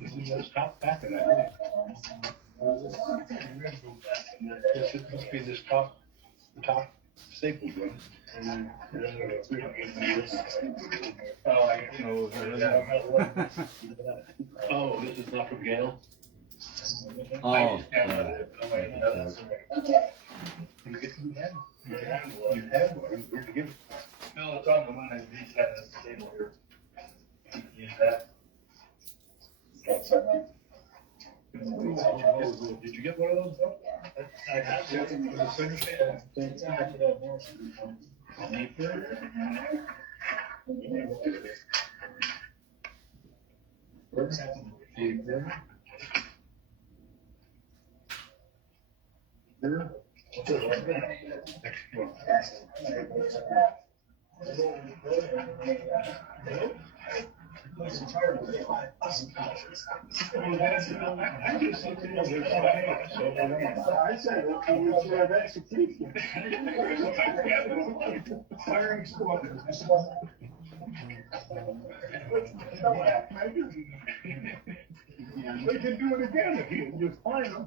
This is the top back of that. This must be this top Staples one. Oh, I know. Oh, this is not from Gale? Oh. You have one. Where'd you get it? No, it's on the one that these had at the table here. Use that. Did you get one of those? I have to. Firing squad. They can do it again if you just find them.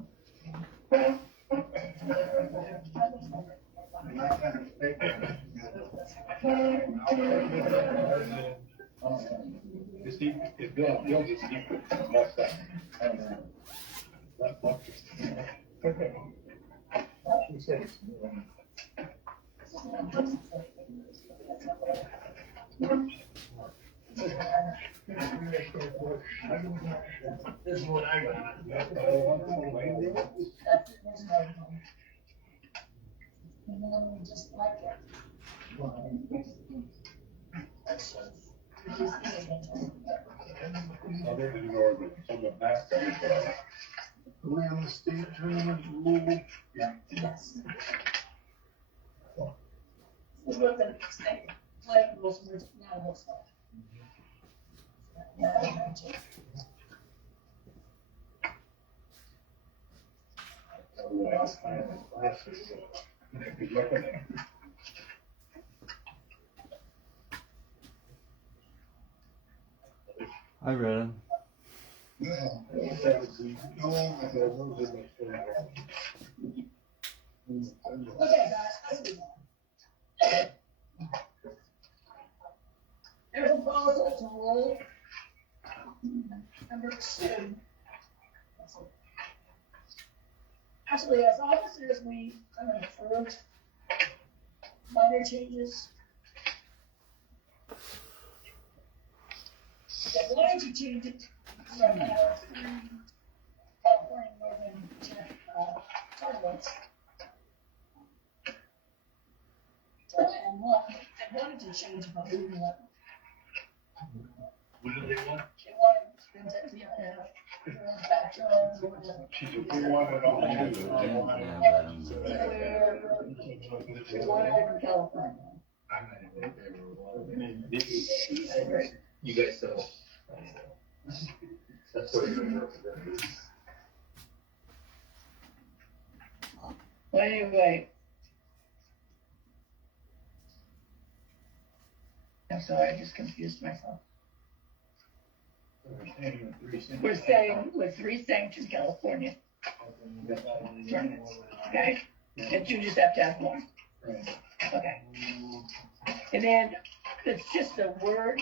If Bill just keep it, that's that. This is what I got. Just like it. Other than Norman, on the back. Around the state tournament, Louisville. Yes. This was an extended play, was now looks like. Good luck with that. I read it. Okay, guys. There's a proposal to roll number 2. Actually, as officers, we kind of approved minor changes. They wanted to change it from California Northern tournaments. And they wanted to change it, but we didn't want. What do they want? They wanted them to be backyards or whatever. She's a good one and all. They wanted it from California. I'm not in favor. You guys settle. That's what you're doing. Well, anyway. I'm sorry, I just confused myself. We're saying with 3 sanctioned California tournaments, okay? And you just have to have 1. Okay. And then it's just a word.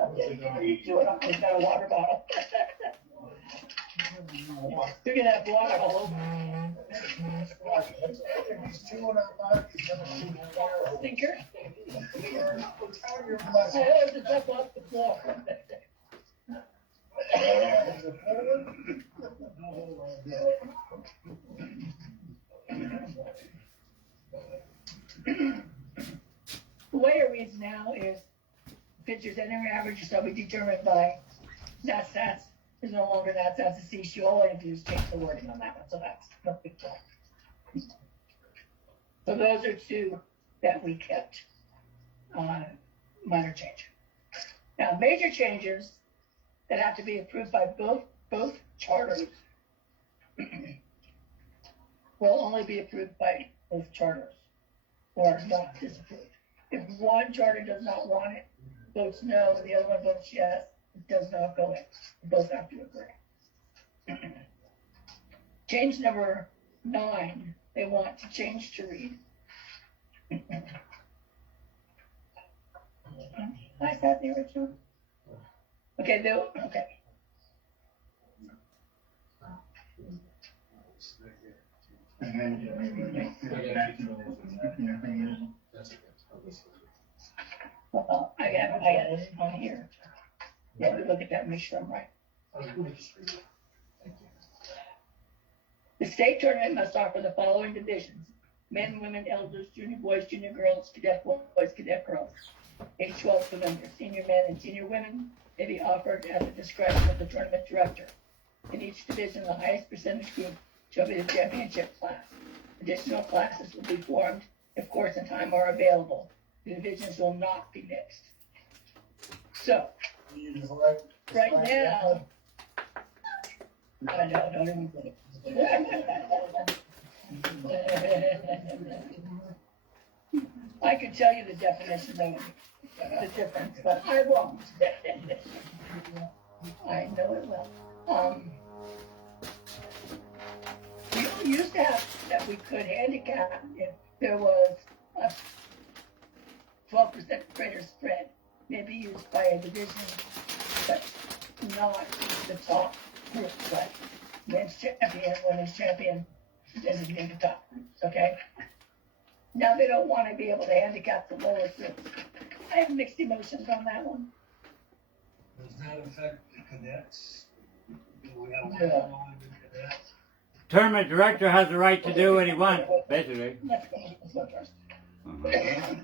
Okay, do it up, it's got a water bottle. You're gonna have water all over. Thinker? It's up off the floor. The way it reads now is pitchers entering average shall be determined by that stats. There's no longer that stats to see. You all have to do is change the wording on that one, so that's no big deal. So those are 2 that we kept. Minor change. Now, major changes that have to be approved by both charters will only be approved by both charters or not disapproved. If one charter does not want it, votes no, and the other one votes yes, it does not go in. You both have to agree. Change number 9, they want to change to read. I thought the original. Okay, okay. Well, I got it on here. Yeah, we look at that, make sure I'm right. The state tournament must offer the following divisions: men, women, elders, junior boys, junior girls, cadet boys, cadet girls. Age 12 to under. Senior men and senior women may be offered at the discretion of the tournament director. In each division, the highest percentage group shall be the championship class. Additional classes will be formed if course and time are available. The divisions will not be mixed. So, right now, I know, don't even put it. I could tell you the definition of the difference, but I won't. I know it well. We used to have that we could handicap if there was a 12% greater spread, maybe used by a division, but not the top group, like men's champion, women's champion, designated top groups, okay? Now they don't want to be able to handicap the lower groups. I have mixed emotions on that one. Does that affect the cadets? Do we have Yeah. one cadets? Tournament director has the right to do what he wants, basically. Let's go first. Uh-huh.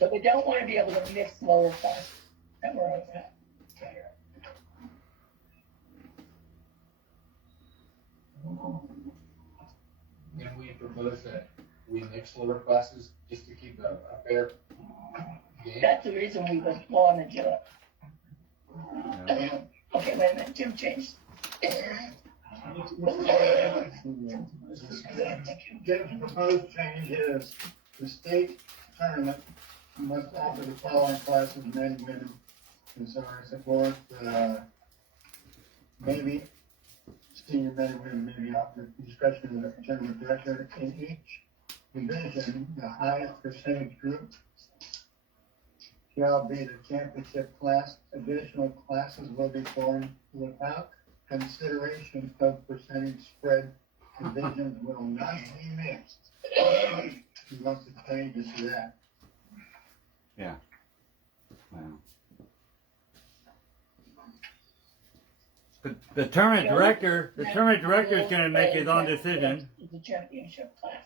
So we don't want to be able to mix lower classes that we're over at. And we propose that we mix lower classes just to keep a fair game. That's the reason we would want to do it. Yeah. Okay, wait a minute, Jim changed. Jim's proposed change is the state tournament must offer the following classes: men, women, and so on and so forth. Maybe senior men and women may be offered discretion of the tournament director. In each division, the highest percentage group shall be the championship class. Additional classes will be formed without consideration of percentage spread. Divisions will not be mixed. He wants to change it to that. Yeah. Wow. The tournament director is going to make his own decision. The championship class,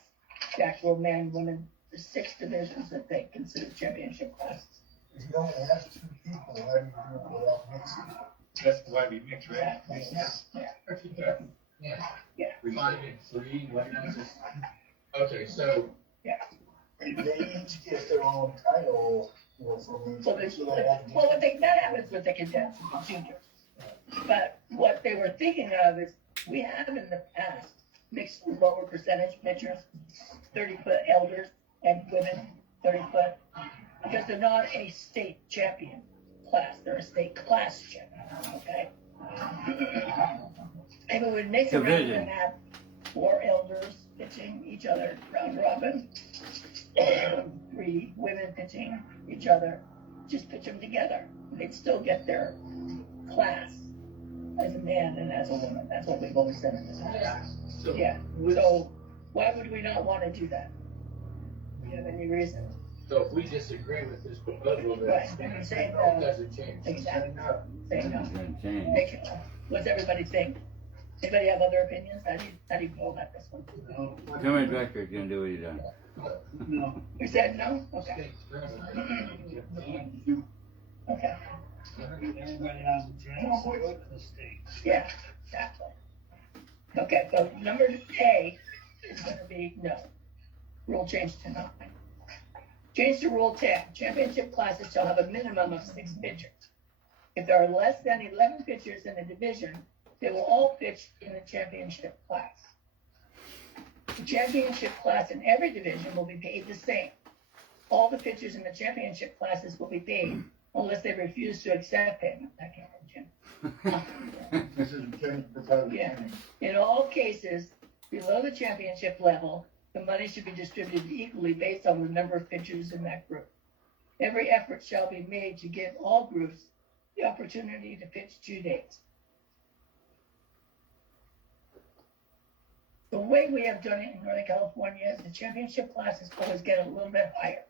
the actual men, women, the 6 divisions that they consider championship classes. If you only have 2 people, why do you do it without mixing? That's why we mix, right? Yeah. 5 and 3, why not just? Okay, so. They each get their own title. So that happens with the cadets and the juniors. But what they were thinking of is, we have in the past mixed lower percentage pitchers, 30-foot elders and women, 30-foot, because they're not a state champion class, they're a state class champion, okay? And we would mix it rather than have 4 elders pitching each other round robin, 3 women pitching each other, just pitch them together. They'd still get their class as a man and as a woman. That's what we've always said in this house. Yeah. So why would we not want to do that? Do you have any reason? So if we disagree with this proposal, Right. then Say it no. doesn't change. Exactly. Say no. Doesn't change. Make it, what's everybody think? Anybody have other opinions? How do you feel about this one? Tournament director is going to do what he does. No. You said no? Okay. Okay. Everybody has a chance to go to the state. Yeah, exactly. Okay, so number A is gonna be no. Rule change to 9. Change to rule 10. Championship classes shall have a minimum of 6 pitchers. If there are less than 11 pitchers in a division, they will all pitch in the championship class. The championship class in every division will be paid the same. All the pitchers in the championship classes will be paid unless they refuse to accept payment. I can't imagine. This is Jim's proposed Yeah. change. In all cases, below the championship level, the money should be distributed equally based on the number of pitchers in that group. Every effort shall be made to give all groups the opportunity to pitch 2 days. The way we have done it in Northern California is the championship classes always get a little bit higher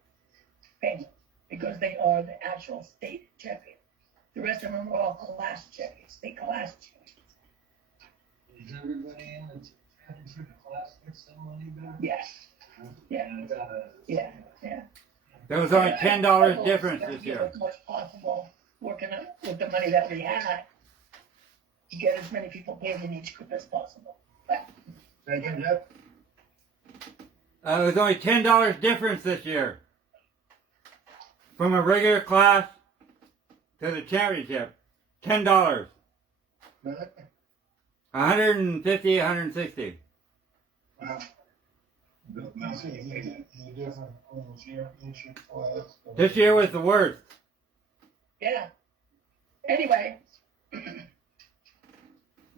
payment because they are the actual state champion. The rest of them are all class champions, state class champions. Is everybody in the championship class get some money back? Yes. Yeah. Yeah. Yeah. There was only $10 difference We'll this do year. as much possible working with the money that we had to get as many people paid in each group as possible. But Say again, Jeff? There was only $10 difference this year. From a regular class to the championship. $10. Really? 150, 160. Wow. The different on the championship class. This year was the worst. yeah. Anyway, I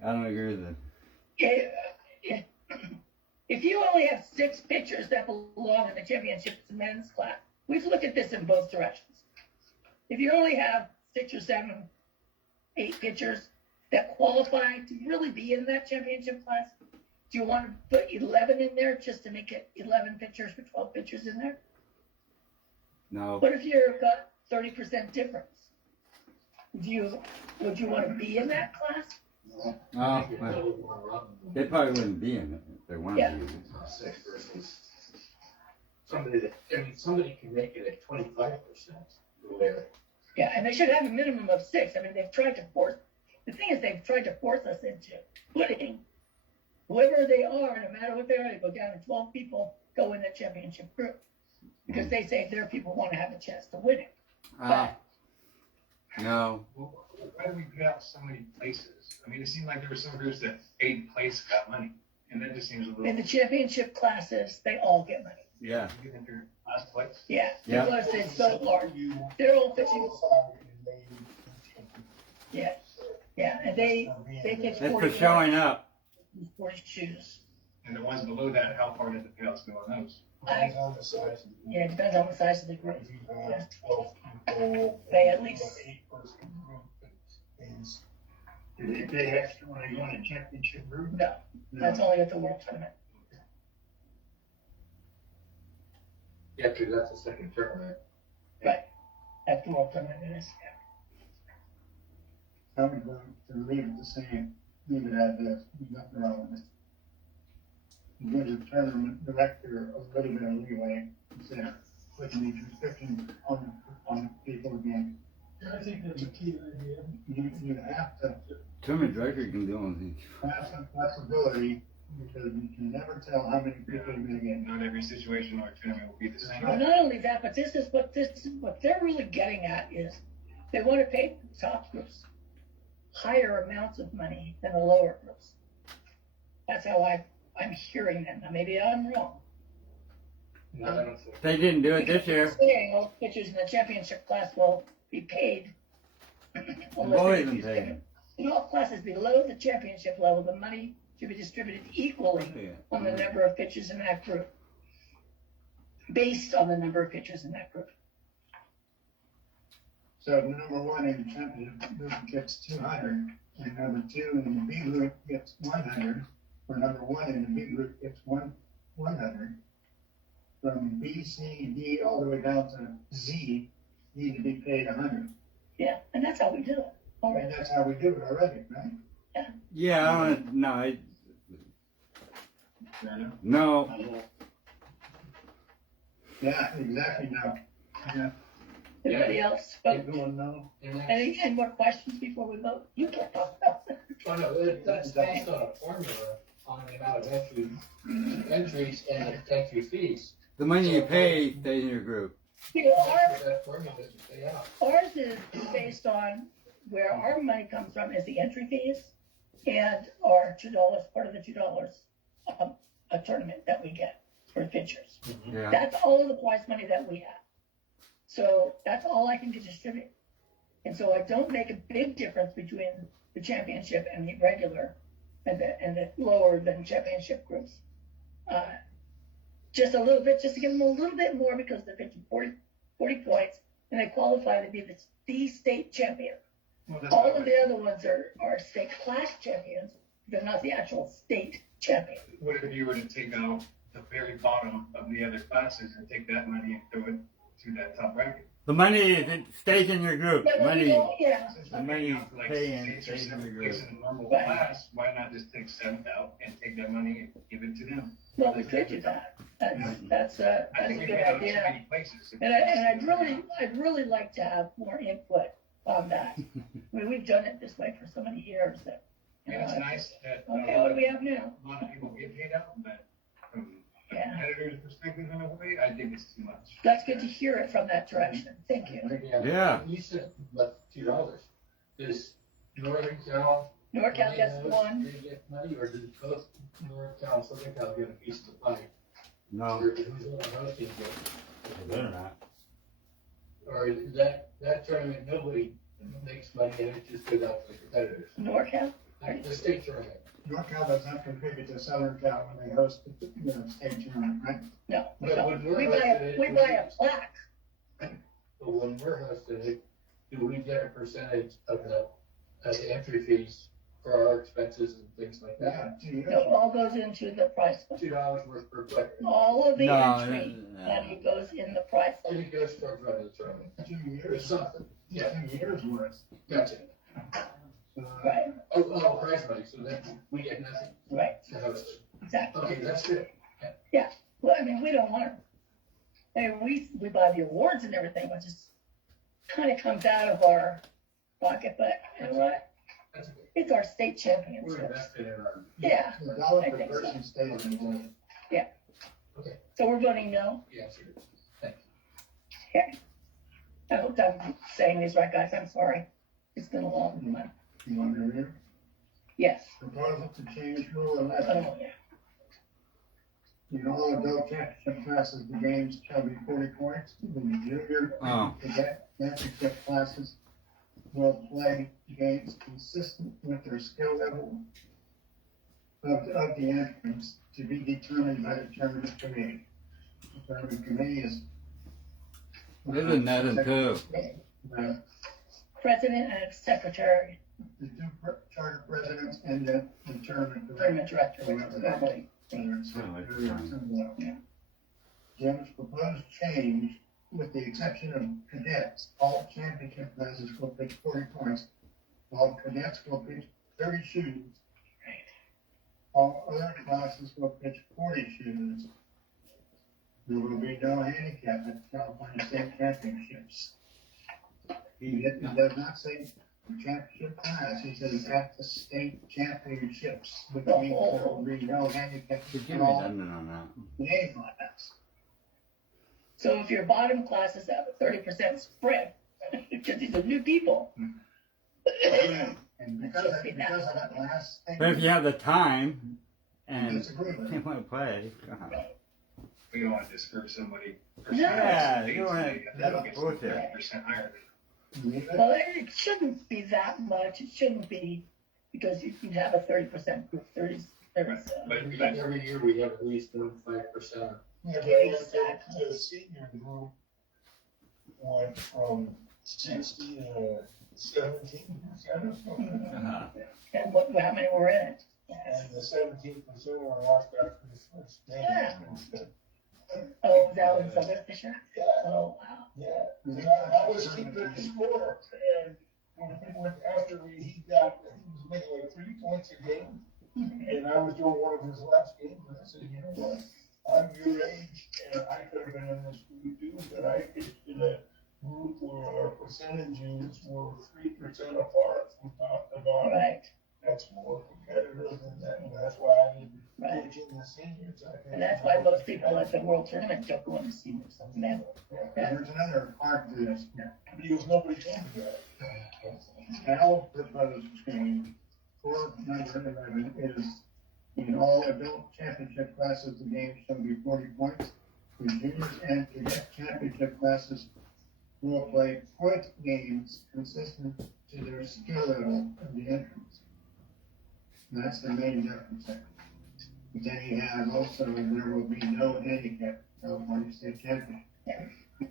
don't agree with if you only have 6 pitchers that belong in the championship men's class, we've looked at this in both directions. If you only have 6 or 7, 8 pitchers that qualify to really be in that championship class, do you want to put 11 in there just to make it 11 pitchers for 12 pitchers in there? No. What if you've got 30% difference? Would you want to be in that class? Oh, well, they probably wouldn't be in it if they wanted Yeah. to. 6 versus somebody that, I mean, somebody can make it at 25%. Yeah, and they should have a minimum of 6. I mean, they've tried to force, the thing is they've tried to force us into putting whoever they are, no matter what they are, they go down to 12 people, go in the championship group. Because they say their people want to have a chance to win it. No. Well, why do we put out so many places? I mean, it seemed like there were some groups that 8th place got money, and that just seems a little. In the championship classes, they all get money. Yeah. You think they're last place? Yeah, Yeah. because it's so hard. They're all pitching. Yeah, yeah, and they pitch That's 40 for showing up. 40 shoes. And the ones below that, how far did the payouts go on those? Yeah, it depends on the size of the group. Yeah. 12 people. They at least, 8-person group. Did they pay extra when they go in a championship group? no, that's only at the world tournament. Yeah, because that's the second tournament. Right, at the world tournament it is. I would go to leave it the same, leave it as is, there's nothing wrong with it. Give the tournament director a little bit of leeway instead of putting these restrictions on people again. I think that's a key idea. You have to Tournament director can do anything. have some flexibility because you can never tell how many people you're gonna get. Not every situation or tournament will be the same. Well, not only that, but this is what they're really getting at is they want to pay the top groups higher amounts of money than the lower groups. That's how I'm hearing them. Now maybe I'm wrong. No, I don't think. They didn't do it this year. Saying all pitchers in the championship class will be paid. unless Boy, they even refuse paid. payment. In all classes below the championship level, the money should be distributed equally on the number of pitchers in that group. Based on the number of pitchers in that group. So if number 1 in the championship group gets 200, and number 2 in the B group gets 100, or number 1 in the B group gets 100, from B, C, D, all the way down to Z, need to be paid 100. Yeah, and that's how we do it. All And right. that's how we do it already, right? Yeah, I don't, no. Yeah, exactly, no. Yeah. Anybody else? Vote. Everyone know? Any more questions before we vote? You can't talk about it. Oh, no, that's based on a formula on the amount of entries and the entry fees. The money you pay stays in your group. That formula doesn't stay out. Ours is based on where our money comes from is the entry fees and our $2, part of the $2 a tournament that we get for pitchers. Yeah. That's all of the prize money that we have. So that's all I can distribute. And so I don't make a big difference between the championship and the regular and the lower than championship groups. Just a little bit, just to give them a little bit more because they're pitching 40 points and they qualify to be the state champion. Well, that's All what of the other ones are state class champions. They're not the actual state champion. What if you were to take out the very bottom of the other classes and take that money and throw it to that top bracket? The money it stays in your group. Yeah, Money, yeah. the money Like paying six or stays in seven your place group. in a normal Right. class, why not just take 7th out and take that money and give it to them? Well, we could do that. That's I a think we good have too idea. many places. And I'd really like to have more input on that. I mean, we've done it this way for so many years that, you And it's know, nice that okay, what do we have now? a lot of people get paid out, but from a Yeah. competitor's perspective in a way, I think it's too much. That's good to hear it from that direction. Thank you. Yeah. You said about $2. Does Northern Cal? NorCal gets they one. get money, or does both Northern Cal and Southern Cal get a piece of the pie? No, Or who's hosting it? they better not. Or is that tournament, nobody makes money and it just goes out to the competitors? NorCal? The state tournament. NorCal does not contribute to Southern Cal when they host the state tournament, right? No, we But don't. when we're We hosting buy it, a plaque. But when we're hosting it, do we get a percentage of the entry fees for our expenses and things like that? No, all goes into the prize fund. $2 worth per player. All of the No, entry no. money goes in the prize And fund. it goes towards running the tournament. 2 Or years, something. Yeah, 2 years worth. gotcha. Right, Oh, prize money, so then we get nothing right, to host it. exactly. Okay, that's good. Well, I mean, we don't want to, I mean, we buy the awards and everything, which is kind of comes out of our pocket, but you know what? That's good. It's our state We're championship. invested in our. Yeah, The dollar I per think so. person stays in the so we're voting no. Yeah, sure. Thank Okay. I hope I'm saying these right, guys. I'm sorry. It's been a long month. You want to read it? Yes. Proposal to change rule 11. Oh, yeah. In all adult championship classes, the games shall be 40 points. In the junior Oh. and cadet championship classes will play games consistent with their skill level of the entrants to be determined by the tournament committee. The tournament committee is. Isn't that in two? President and secretary, The two charter presidents and the tournament tournament director, which is normally. Jim's proposed change, with the exception of cadets, all championship classes will pitch 40 points, while cadets will pitch 30 shoes. All other classes will pitch 40 shoes. There will be no handicap at California State Championships. He does not say championship class, he says at the state championships, which means there will be no handicap Give me for all redundant on that. game class. So if your bottom classes have a 30% spread, because these are new people. And because of that last thing. But if you have the time and Disagree with you it. want to play, We don't want to discourage somebody. Yeah, They you don't want they'll get bullshit. 30% higher. Well, it shouldn't be that much. It shouldn't be, because you can have a 30% group, 30. But you. Every year we have at least 35%. Yeah, but Exactly. the senior group went from 60 to 17%. uh-huh. And how many were in it? And the 17% were lost after the first game. Yeah. Oh, that was Southern Fisher? Yeah. Oh, wow. Yeah, and I was keeping the score, and when he went after me, he was making like 3 points a game, and I was doing one of his last games, and I said, you know what, I'm your age, and I could have been in this group too, but I pitched in a group where our percentages were 3% apart from top to bottom. Right, That's more competitive than that, and that's why I didn't right. pitch in the seniors. And that's why most people at the World Tournament don't go into seniors. Men. There's another part to this, because nobody told me that. Al proposed change for number 11 is in all adult championship classes, the games shall be 40 points. For juniors and cadet championship classes, will play point games consistent to their skill level of the entrance. And that's the main difference there. But then you have also, there will be no handicap, California State Championship.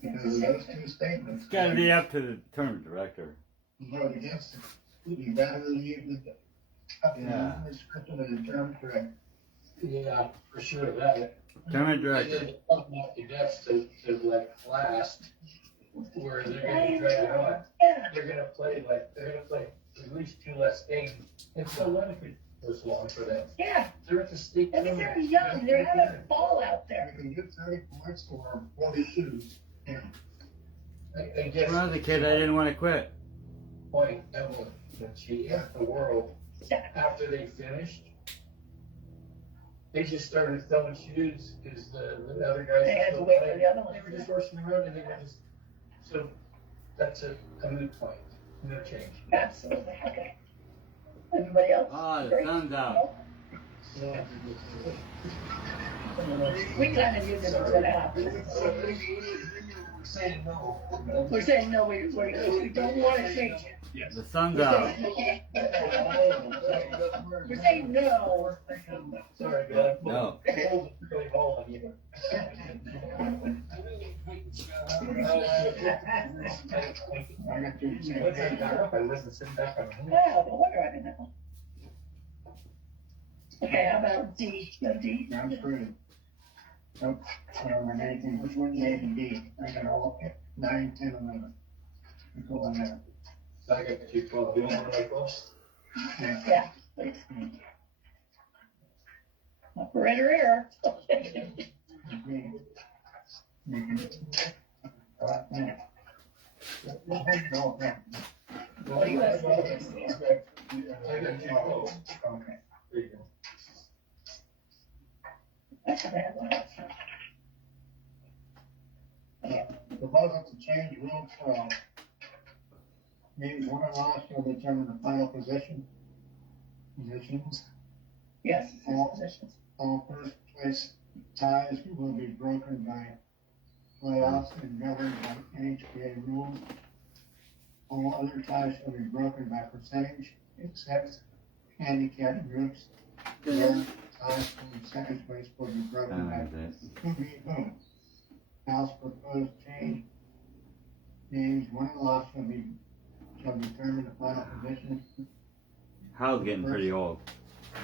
Because of those two statements. It's gotta be up to the tournament director. You vote against it. You gotta leave the, up to Yeah. the description of the term correct. Yeah, for sure, that. Tournament And director. then up the depths to like class, where they're gonna drag it on. They're gonna play at least 2 less games. And so what if it goes long for them? Yeah, They're at the state I mean, tournament. they're young, they're having ball out there. You can get 30 points or 42. Yeah. I guess. When I was a kid, I didn't want to quit. Point Emily, that she hit the world after they finished. They just started throwing shoes because the other guys. They had to still wait for played. the other one. They were just rushing around and they were just, so that's a moot point, no change. Absolutely, okay. Everybody else? Ah, the Great. sun's out. Yeah. We kind of knew this was gonna happen. Saying no. We're saying, no, we don't want to change it. Yes. The sun's We're out. saying- We're saying no. Sorry, guys. No. Really all on you. I got two I wasn't sitting back on the Wow, no wonder I didn't know. Okay, how about D? No D? I'm screwed. Nope, I don't have anything, which one, A and D, I got all, 9, 10, 11. Go on there. I got 212. You want to go first? Yeah. Yeah, please. Operator error. Me. Yeah. No, yeah. What do you have? I got 212. Okay. There you go. That's a bad one. Proposal to change Rule 12. Names one and loss will determine the final positions. Yes, All- positions. All first place ties will be broken by playoffs and governed by NHPA rules. All other ties shall be broken by percentage, except handicap groups. Where ties from second place will be broken by who beat whom. House proposed change. Names one and loss shall determine the final position. Hal's getting pretty old.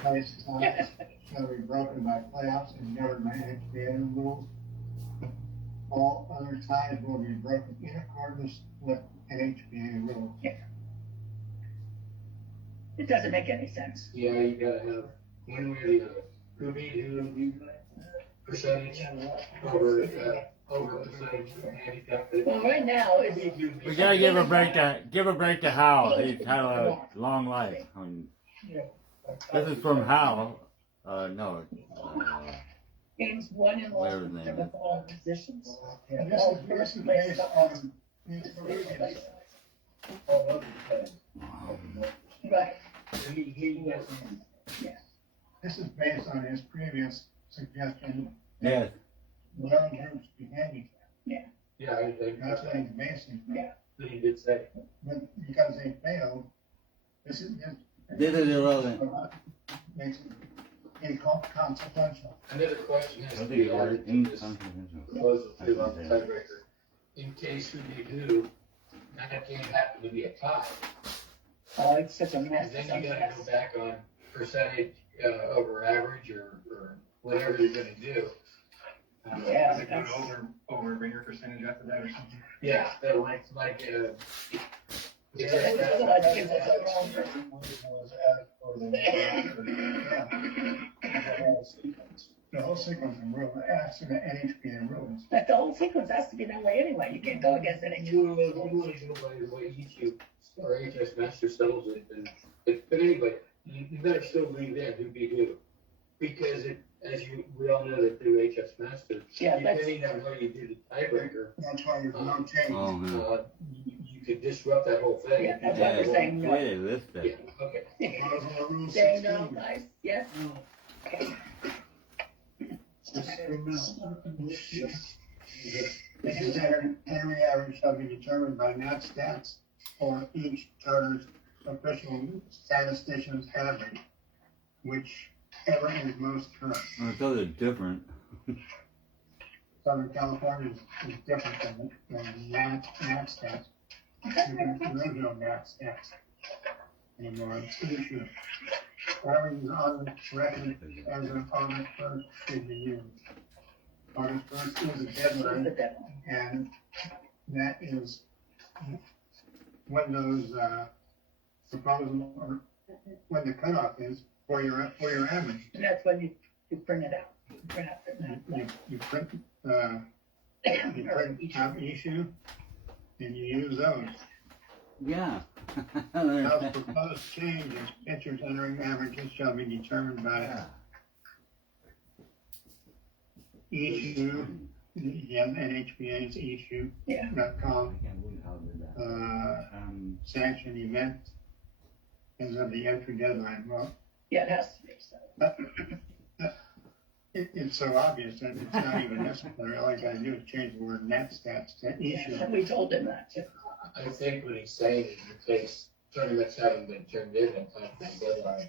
Place ties shall be broken by playoffs and governed by NHPA rules. All other ties will be broken in accordance with NHPA rules. It doesn't make any sense. Yeah, you gotta have one way or the other. Who beat who, percentage over percentage handicap. Well, right now, it's, We gotta give a break to Hal. He's had a long life. This is from Hal. No. games won and lost Whatever his name with is. all positions. And All this first is place. based on his previous, all other ties. Right, This is based on his previous suggestion. Yes. Learn groups be handicapped. Yeah, That's what he's basing. that he did say. But because they failed, this is. This is irrelevant. Makes it inconsequential. Another question I is, think we it are was inconsequential. proposal to on the tiebreaker. In case who beat who, that game happened to be a tie. oh, it's such a mess. And then you gotta go back on percentage, over average or whatever you're gonna do. Yeah, Does it go to over ringer percentage after that or something? Yeah, that like, Otherwise it gives us a wrong. The whole sequence of rules, after the NHPA rules. But the whole sequence has to be that way anyway, you can't go against any. you want to go by the way YouTube or HS Master settles it, but anyway, you better still leave in who beat who. Because we all know that through HS Master, Yeah, that's- depending on how you do the tiebreaker, That's why there's no change. Oh, man. you could disrupt that whole thing. Yeah, that's why we're saying no. Wait, this Yeah, thing. okay. Those are the rules Saying no, 16. guys, yes? Okay. Just say no. This is entering average shall be determined by NAT stats or each charter's official statistician's average, whichever is most current. Well, those are different. Southern California is different than NAT stats. There is no NAT stats anymore. It's an issue. Average is on record as of August 1st should be used. August 1st is a deadline, and that is when those proposals, or when the cutoff is for your average. And that's when you print it out. You print out the You print out issue, and you use those. Yeah. Now, proposed changes, pitchers entering averages shall be determined by issue, NHPA's issue.com, sanction event as of the entry deadline. Well, Yeah, it has to be so. it's so obvious that it's not even necessary. All I gotta do is change the word net stats to issue. And we told him that too. I think what he's saying is in case tournaments haven't been turned in time for the deadline,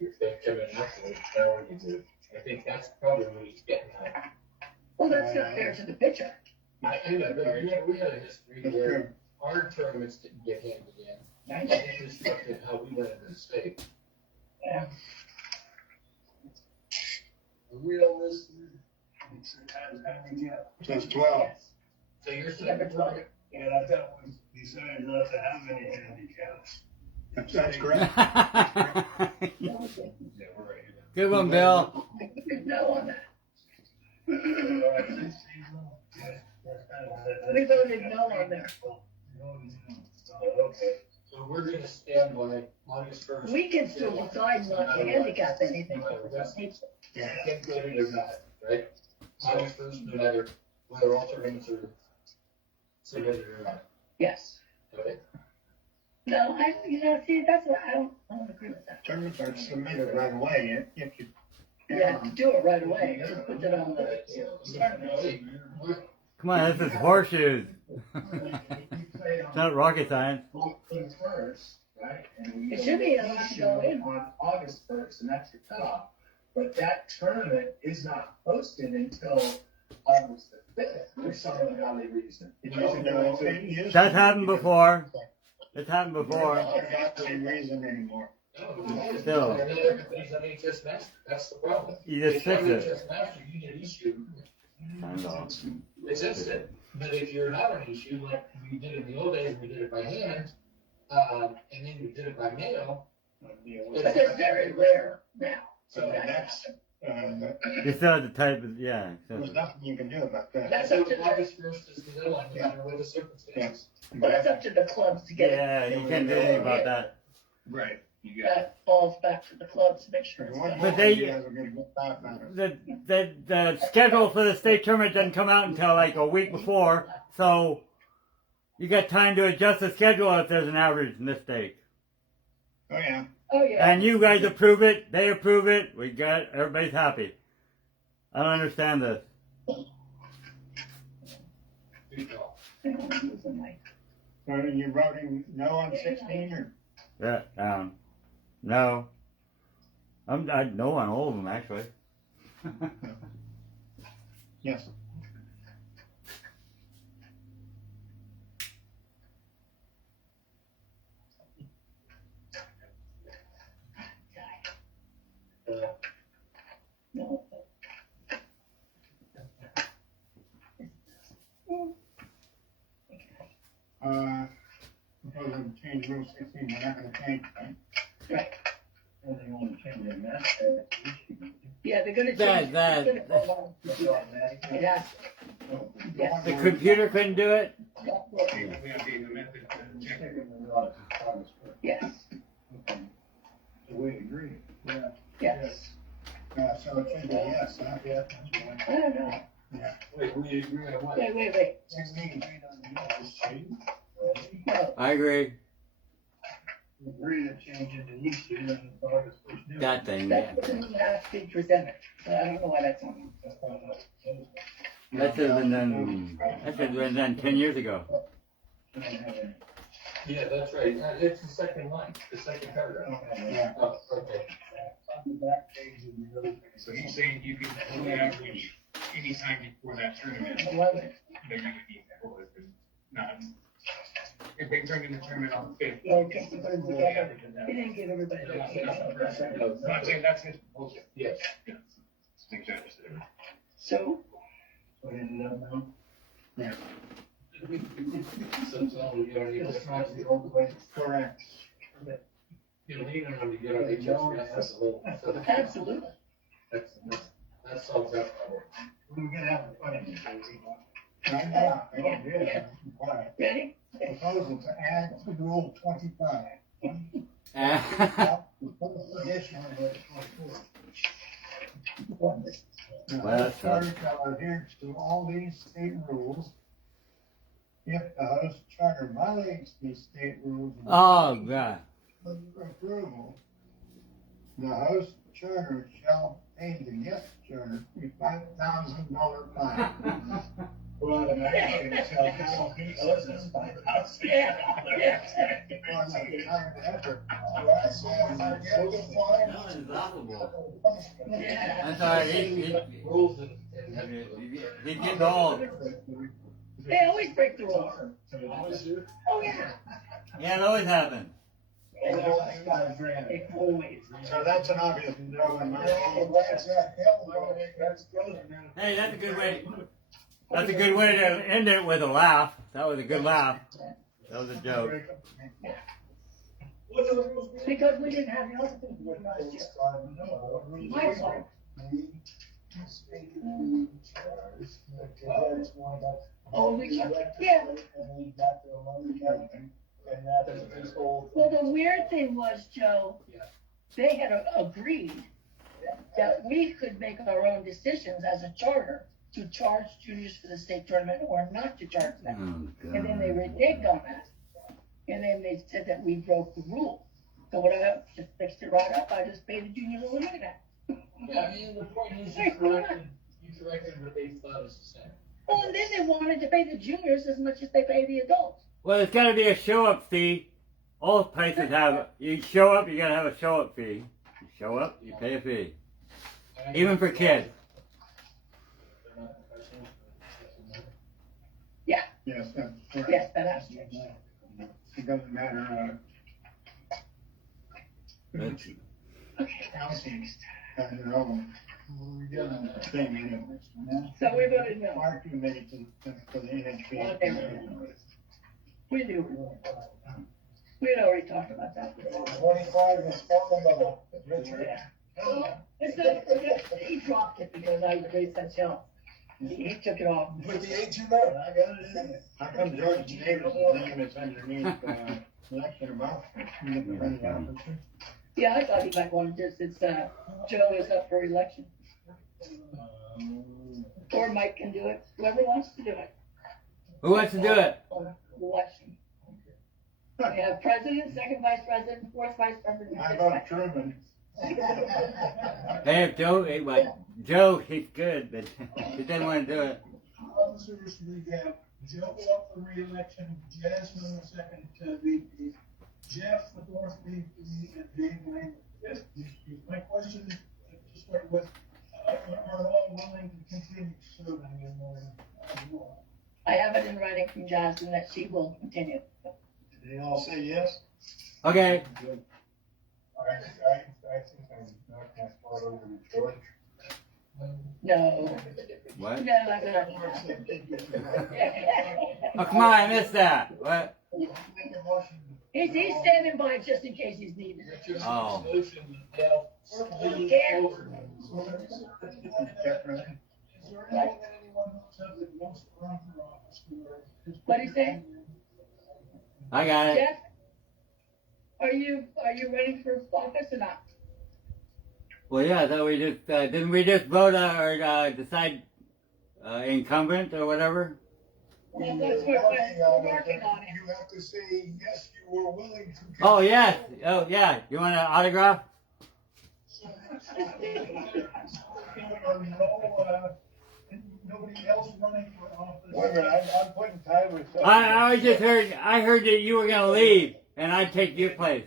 if they come in afterwards, now what do you do? I think that's probably what he's getting at. Well, that's not fair to the pitcher. I know, but we had a history where our tournaments didn't get handed in. I And it restricted how we went into the state. Yeah. Realistic. Says 12. Yes. So you're saying. Number 12. And I thought we decided not to have any handicaps. That's correct. Yeah, we're right. Good one, Bill. No on that. Yeah. We voted no on there. Okay, so we're gonna stand by August 1st. We can still decide not to handicap anything. Yeah, can't get it or not, right? August 1st, no matter whether all tournaments are submitted or not. Yes. Okay. No, see, that's what, I don't agree with that. Tournaments are submitted right away if you. You have to do it right away, just put it on the tournament. Come on, this is horseshoes. It's not rocket science. It should be allowed to go in. On August 1st, and that's your cutoff. But that tournament is not posted until August the 5th, for some ungodly reason. That's happened before. It's happened before. Not the reason anymore. Still. And then everybody's on HS Master, that's the problem. You just If you're fix on it. HS Master, you get issue. I know. It's instant. But if you're not on issue, like we did in the old days, we did it by hand, and then we did it by mail. But they're very rare now. So that's, You still have to type it, yeah. there's nothing you can do about that. That's up to the, August 1st is the deadline, no matter what the circumstances. but that's up to the clubs to get it. Yeah, you can't do anything about that. Right. You got it. That falls back to the clubs to make sure it's done. But the schedule for the state tournament doesn't come out until like a week before, so you got time to adjust the schedule if there's an average mistake. Oh, yeah. Oh, yeah. And you guys approve it, they approve it, we got, everybody's happy. I don't understand this. Good call. So you're voting no on 16 or? Yeah, no. I know on all of them actually. Yes. No. Proposing to change Rule 16, we're not gonna change, right? Right. And they want to change their master. Yeah, they're gonna That- change. that- They're gonna go along to do that. It has to. Yes. The computer couldn't do it? We have the method to check it. Yes, We agree. Yeah. yes. So it should be yes, huh? Yeah. I don't know. Yeah. Wait, we agree on what? Wait. 16. No, I agree. Agree to change it to issue and August 1st. That thing, yeah. that's what has to be presented. So I don't know why that's on. That should have been done. That should have been done 10 years ago. Yeah, that's right. It's the second line, the second paragraph. Yeah. Oh, okay. On the back page of the other. So he's saying you can only average any time before that tournament, 11. they're gonna be equal if it's not. If they turn in the tournament on the fifth. Or just to put it together. He didn't give everybody No, vacation. I'm saying that's his proposal. Yes. Yes. Think I understood. So, What ended up now? Yeah. So, we don't need This to. was the old way. Correct. You know, you don't have to get on HSS a little. So absolutely. that solves that problem. We're gonna have a funny. Right now, yeah. Quiet. Ready? Proposal to add to Rule 25. Well, Addition of the 24. Well, The that's charter shall adhere to all these state rules. If the host charter violates these state rules. oh, God. For approval, the host charter shall pay the guest charter a $5,000 fine. Well, the man shall he owes us $5,000. Yeah. Well, not the time and effort. Right, so I get the fine. That was laughable. Yeah. That's all right. Rules and. He's getting old. They always break the rules. Always do. Oh, yeah. Yeah, it always happens. They always. So that's an obvious no in my opinion. Hey, that's a good way. That's a good way to end it with a laugh. That was a good laugh. That was a joke. Because we didn't have the other thing to do last year. My fault. Oh, we, yeah. Well, the weird thing was, Joe, they had agreed that we could make our own decisions as a charter to charge juniors for the state tournament or not to charge them. Oh, And then they God. reneged on that. And then they said that we broke the rule. So what I just fixed it right up, I just paid the juniors a little bit of that. Yeah, I mean, the point is you corrected what they thought was the same. Well, and then they wanted to pay the juniors as much as they pay the adults. Well, there's got to be a show-up fee. All places have. You show up, you got to have a show-up fee. You show up, you pay a fee. Even for kids. Yes, that's correct. Yes, that has changed. It doesn't matter, That's- county has their own thing in it. So we voted no. Our committee for the NHPA. Okay. We knew. We had already talked about that. 25 is formal, Richard. Yeah. He dropped it because I raised that shell. He took it off. With the H in there, I got it in there. How come George Davis' name is underneath, election of officers? Yeah, I thought he might want to just, Joe is up for election. Or Mike can do it, whoever wants to do it. Who wants to do it? Election. We have president, second vice president, fourth vice president. I fifth vote vice Truman. Hey, if Joe, Joe, he's good, but he doesn't want to do it. Officers, we have Joe up for re-election, Jasmine the second VP, Jeff the fourth VP, and Dave Lane the fifth VP. My question is, to start with, are all willing to continue serving in the law? I have it in writing from Johnson that she will continue. Did they all say yes? Okay. I think I'm not gonna start over to George. No. What? No, I'm not. Oh, come on, I missed that. What? Make a motion. He's standing by just in case he's needed. Oh. Motion, Dale. Who cares? Is there anyone else that wants to run for office? What'd he say? I got it. Jeff, are you ready for office or not? Well, yeah, I thought we just, didn't we just vote or decide incumbent or whatever? Well, that's what we're working on it. You have to say, yes, you were willing to. Oh, yes. Oh, yeah. You want an autograph? Or no, nobody else running for office? Wait a minute, I'm putting Tyler's. I heard that you were gonna leave, and I'd take your place.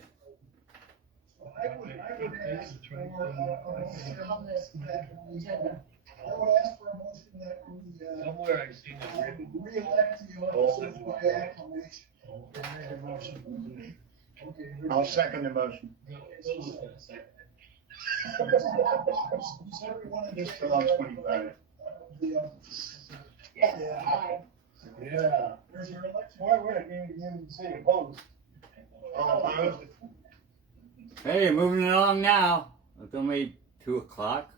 I would ask for a motion On this agenda. I would ask for a motion that we, Somewhere I've seen it written. re-elect the officers by acclamation. I'll second the motion. Is everyone in Just favor fill out of 25. the officers? Yes, Yeah. aye. Yeah. There's your election. You didn't say opposed. All opposed? Hey, moving along now. It's only 2 o'clock.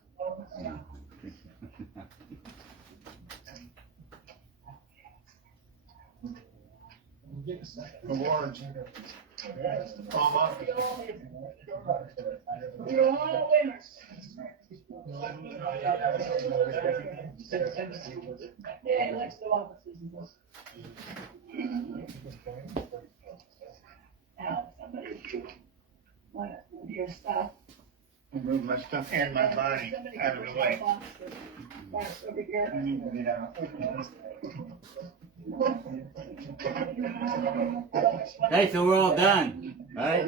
Awards. You're all winners. Yeah, let's go offices. Now, somebody want your stuff. Move my stuff and my body Somebody out of the way. Box over here. I need to get out. Okay, so we're all done, right?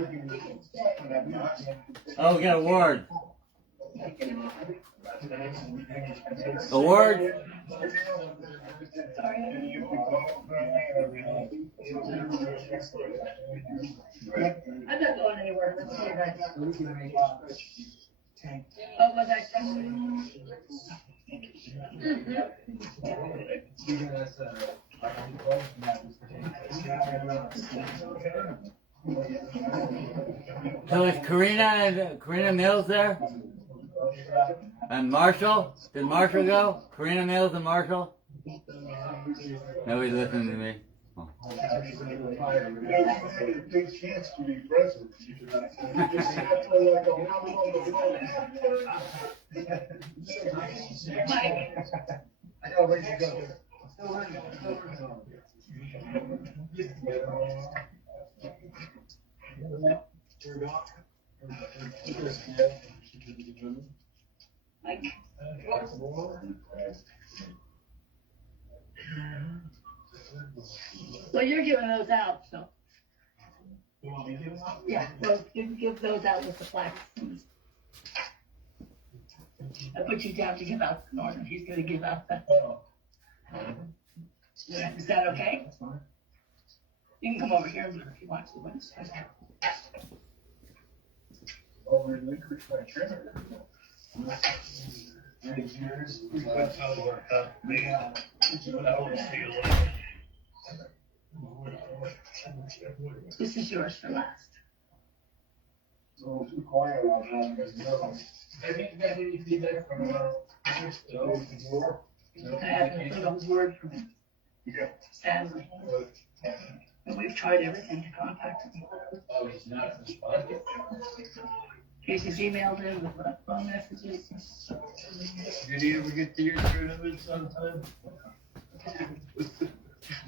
Oh, we got awards. Award? I'm not going anywhere. Let's see you guys. Oh, was I second? So is Karina Mills there? And Marshall? Did Marshall go? Karina Mills and Marshall? Nobody's listening to me. Oh. Big chance to be president. Just sat there like a hound on the wall. I got a ways to go. Still learning. Well, you're giving those out, so. Yeah, well, you can give those out with the plaques. I put you down to give out the Northern, he's gonna give out the. Is that okay? You can come over here if you want to. Oh, relinquish my trimmer. That's how it worked out. Yeah. That was the This is yours for last. So too quiet out there. Have you got any feedback from, I haven't put a word from him. Yeah. Sadly. And we've tried everything to contact him. oh, he's not responding? Casey's emailed him with phone messages. Did he ever get to your tournament sometime?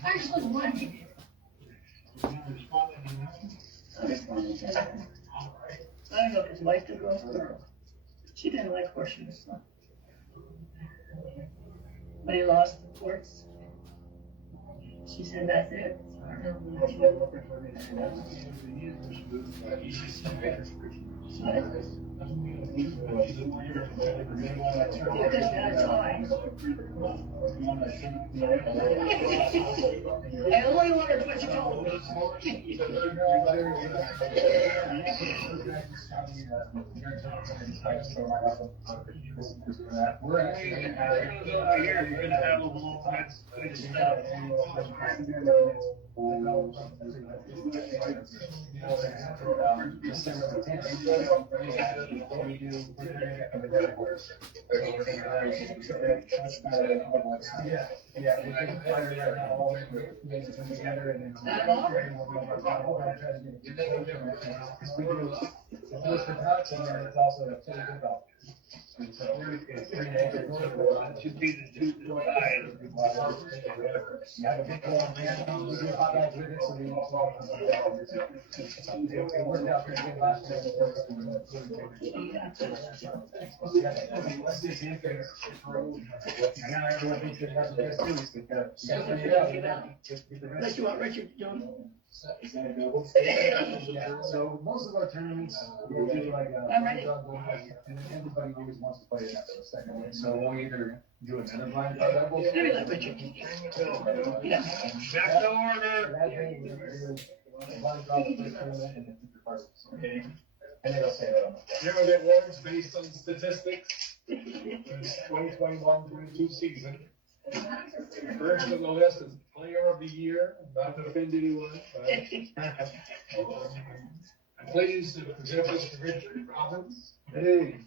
Actually, one he did. I don't know if his wife did go through. She didn't like horseshoes, so. But he lost the courts. She said that's it. Because that's why. I only wanted what you told me. We're actually gonna have, here, you're gonna have a little bit of stuff. It should be the two Unless you want Richard to do them. So most of our tournaments, we'll do like a. I'm ready. And everybody always wants to play that for the second one, so we'll either do another blind or double. Maybe let Richard. Yeah. Back to order. Okay. And then I'll say that. Here are the awards based on statistics. It's 2021-22 season. First on the list is Player of the Year, not to offend anyone, but I'm pleased to present this to Richard Robbins. Hey.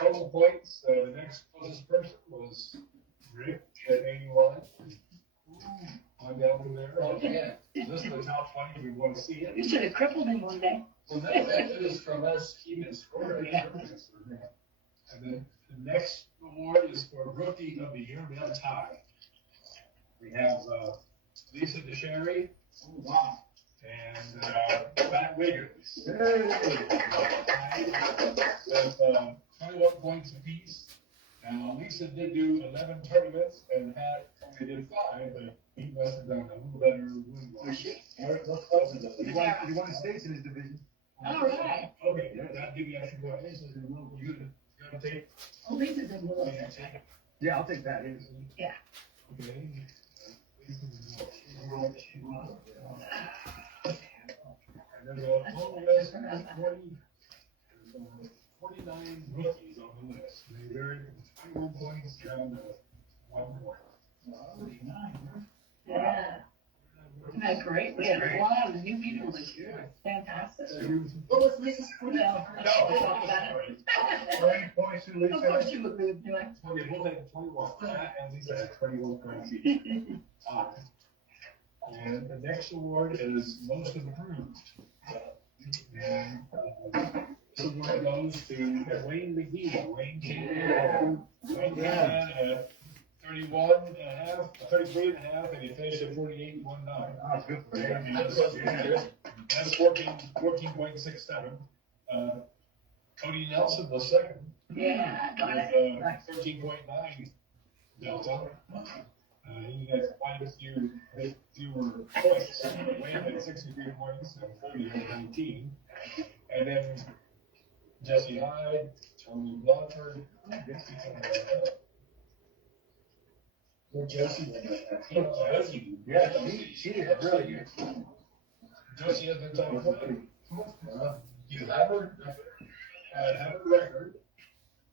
Total points, the next closest person was Rick at 81. On down from there. Yeah. This is the top 20, we want to see it. You should have crippled him one day. Well, that is from us keeping score. And then the next award is for Rookie of the Year, we have a tie. We have Lisa DeSherry. Wow. And Matt Wiggins. With 21 points apiece. Now, Lisa did do 11 tournaments and had only did 5, but he must have done a little better win-wise. He won the states in his division. All right. Okay, yeah, that'd give you extra points. You gotta take. Oh, Lisa's in Willow. Yeah, I'll take that. Yeah. Okay. And then the total list is 49 rookies on the list. They varied from 21 points down to 1 point. Yeah. Isn't that great? We had a lot of new people this year. Fantastic. What was Lisa's score? No, we'll talk about it. 20 points to Of course you would be doing. Okay, we'll take 21. Matt and Lisa had 21 points each. And the next award is most improved. And this award goes to Wayne McGee. Wayne came in at 31 and a half, 33 and a half, and he finished at 48.19. That's good for him. That's 14.67. Cody Nelson was second. Yeah, got it. With 13.9 delta. He had quite a fewer points. Wayne had 63 points and Cody had 19. And then Jesse Hyde, Tony Blanford, Josie. Yeah, She did really good. Josie has been top 20. You have a record,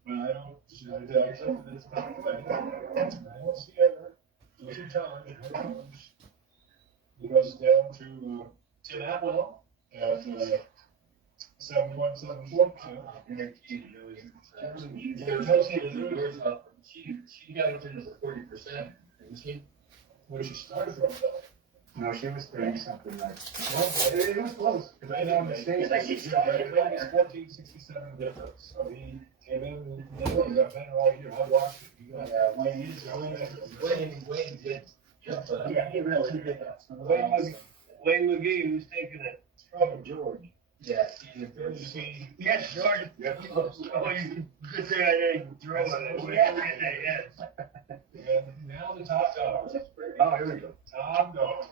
but I don't, should I tell you something that's not right? I don't see her. Josie Challenge. It goes down to Tim Atwell at 7.74%. She got it to 40%, didn't she? Where she started from, though. No, she was 30 something like. It was close. Because I know It's like she started. 14.67 difference. So he came in, he got better all year. I watched it. He got Wayne did. Yeah, he really did. Wayne McGee, who's taking it from George. Yeah. Yes, George. Oh, you good thing I didn't throw it. And now the top dog. Oh, here we go. Top dog.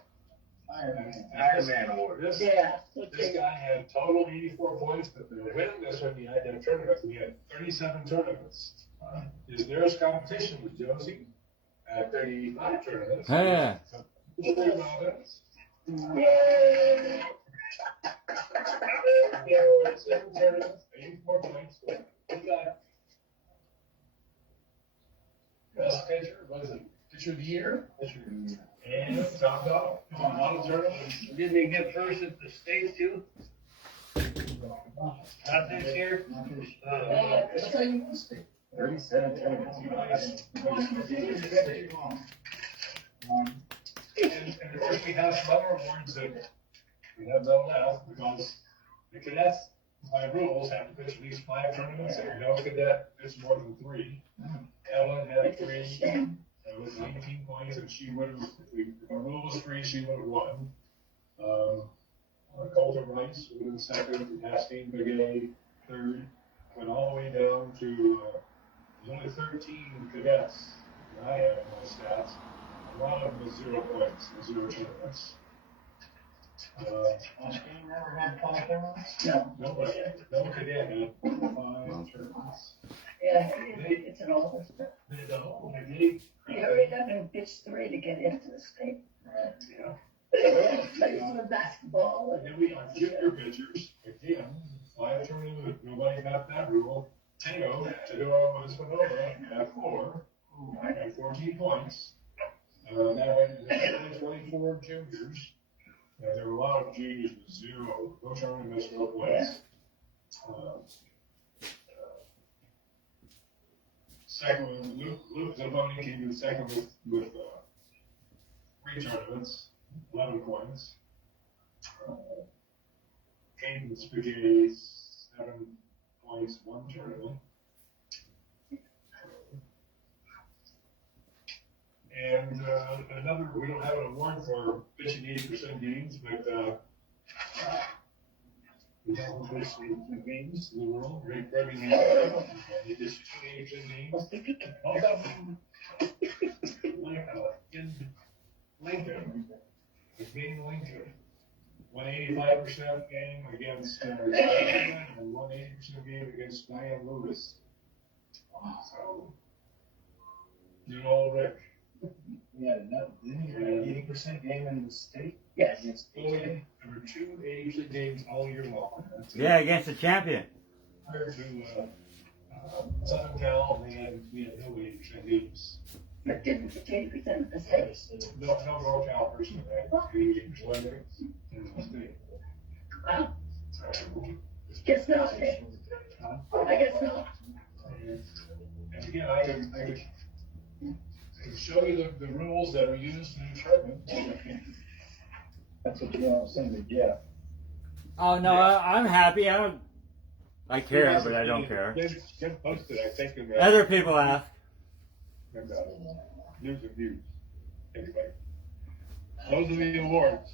Iron Man Award. This Yeah. guy had total 84 points, but the winning this one, he had to have tournaments. He had 37 tournaments. His nearest competition was Josie at 35 tournaments. Yeah. Yay! 37 tournaments, 84 points. He got best pitcher, was it pitcher of the year? And top dog. A lot of tournaments. Didn't he get first at the state too? Not this year? That's how you must be. 37 tournaments. And of course, we have some other awards that we have no left because the cadets, by rules, have to pitch at least 5 tournaments. If no cadet pitch more than 3. Ellen had 3. That was 18 points, and she would have, if our rule was 3, she would have won. twice, within second, Cascade Brigade, third, went all the way down to, there's only 13 cadets that I have in my stats. A lot of them with 0 points, and 0 tournaments. Cascade never had 5 tournaments? No cadet had 5 tournaments. Yeah, it's an all this. They don't, they You hurried up and pitched 3 to get into the state. yeah. Like with basketball And then we have junior pitchers, again, 5 tournaments, nobody got that rule. Teo, Teo Espinola, had 4, had 14 points. Now, in 24 juniors, there were a lot of juniors with 0, no tournaments, no points. Second one, Luke Zaboni came in second with 3 tournaments, 11 points. Caden Spaghetti, 7 points, 1 tournament. And another, we don't have an award for pitching 80% games, but we have one pitch 80% games in the world. Rick Birmingham, he pitched 80% games. Also, in Lincoln, Lincoln, 185% game against and 180% game against Diane Lewis. So, you know, Rick. Yeah, no, didn't you have an 80% game in the state? Yes. Against There were 2 80% games all year long. Yeah, against the champion. Prior to Southern Cal, we had no 80% games. But didn't get 80% of the state. No North Cal person had 80% in the state. Wow. Guess not. I guess not. And again, I can show you the rules that are used in the tournament. That's what you want to send to Jeff. Oh no, I'm happy. I care, but I don't care. Jim posted, I think, in Other people ask. and, news and views. Anyway, those are the awards.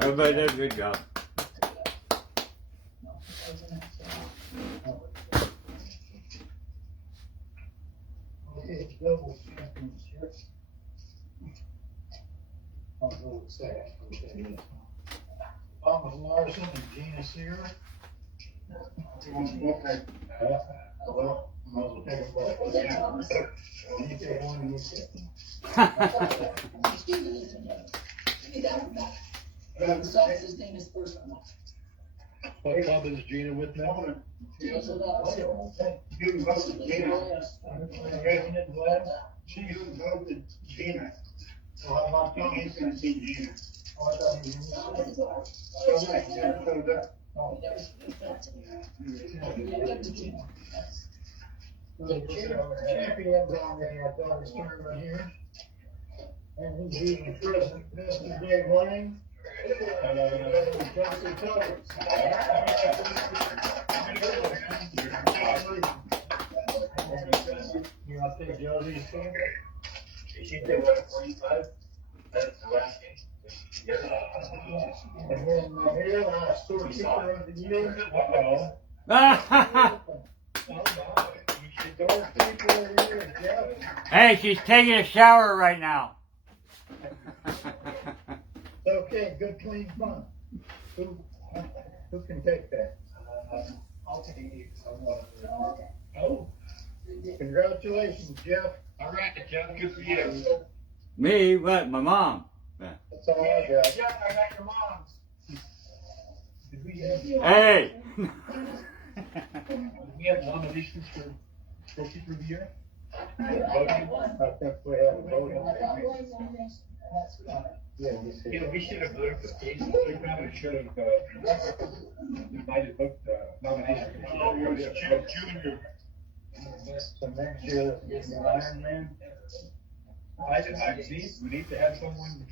Everybody did a good job. Okay, global championship. I'll go second. Okay. Thomas Larson and Gina Sear. Okay. Well, I'll take a vote. You take one and you take. His name is first one. What club is Gina with now? She voted Gina. So how about you? He's gonna see Gina. Oh, I thought he was. So, right, yeah, so that. Oh. The champions on the daughter's tournament here. And he's the president, Mr. Dave Lane. Josie Tucker. You want to take Josie's phone? She did what, 45? That's the last game. And then here, scorekeeper of the year. Scorekeeper of the year, Jeff. Hey, she's taking a shower right now. Okay, good clean fun. Who can take that? I'll take it. Oh, Congratulations, Jeff. all right, Jeff, good for you. Me? What? My mom. That's all I got. Jeff, I got your mom's. Did we have, Hey! we have nominations for goalkeeper of the year? I think we have a vote on that. Yeah, you see. Yeah, we should have voted for Casey. We probably should have, invited both, nominations. Junior. So next year, is the Iron Man. I see, we need to have someone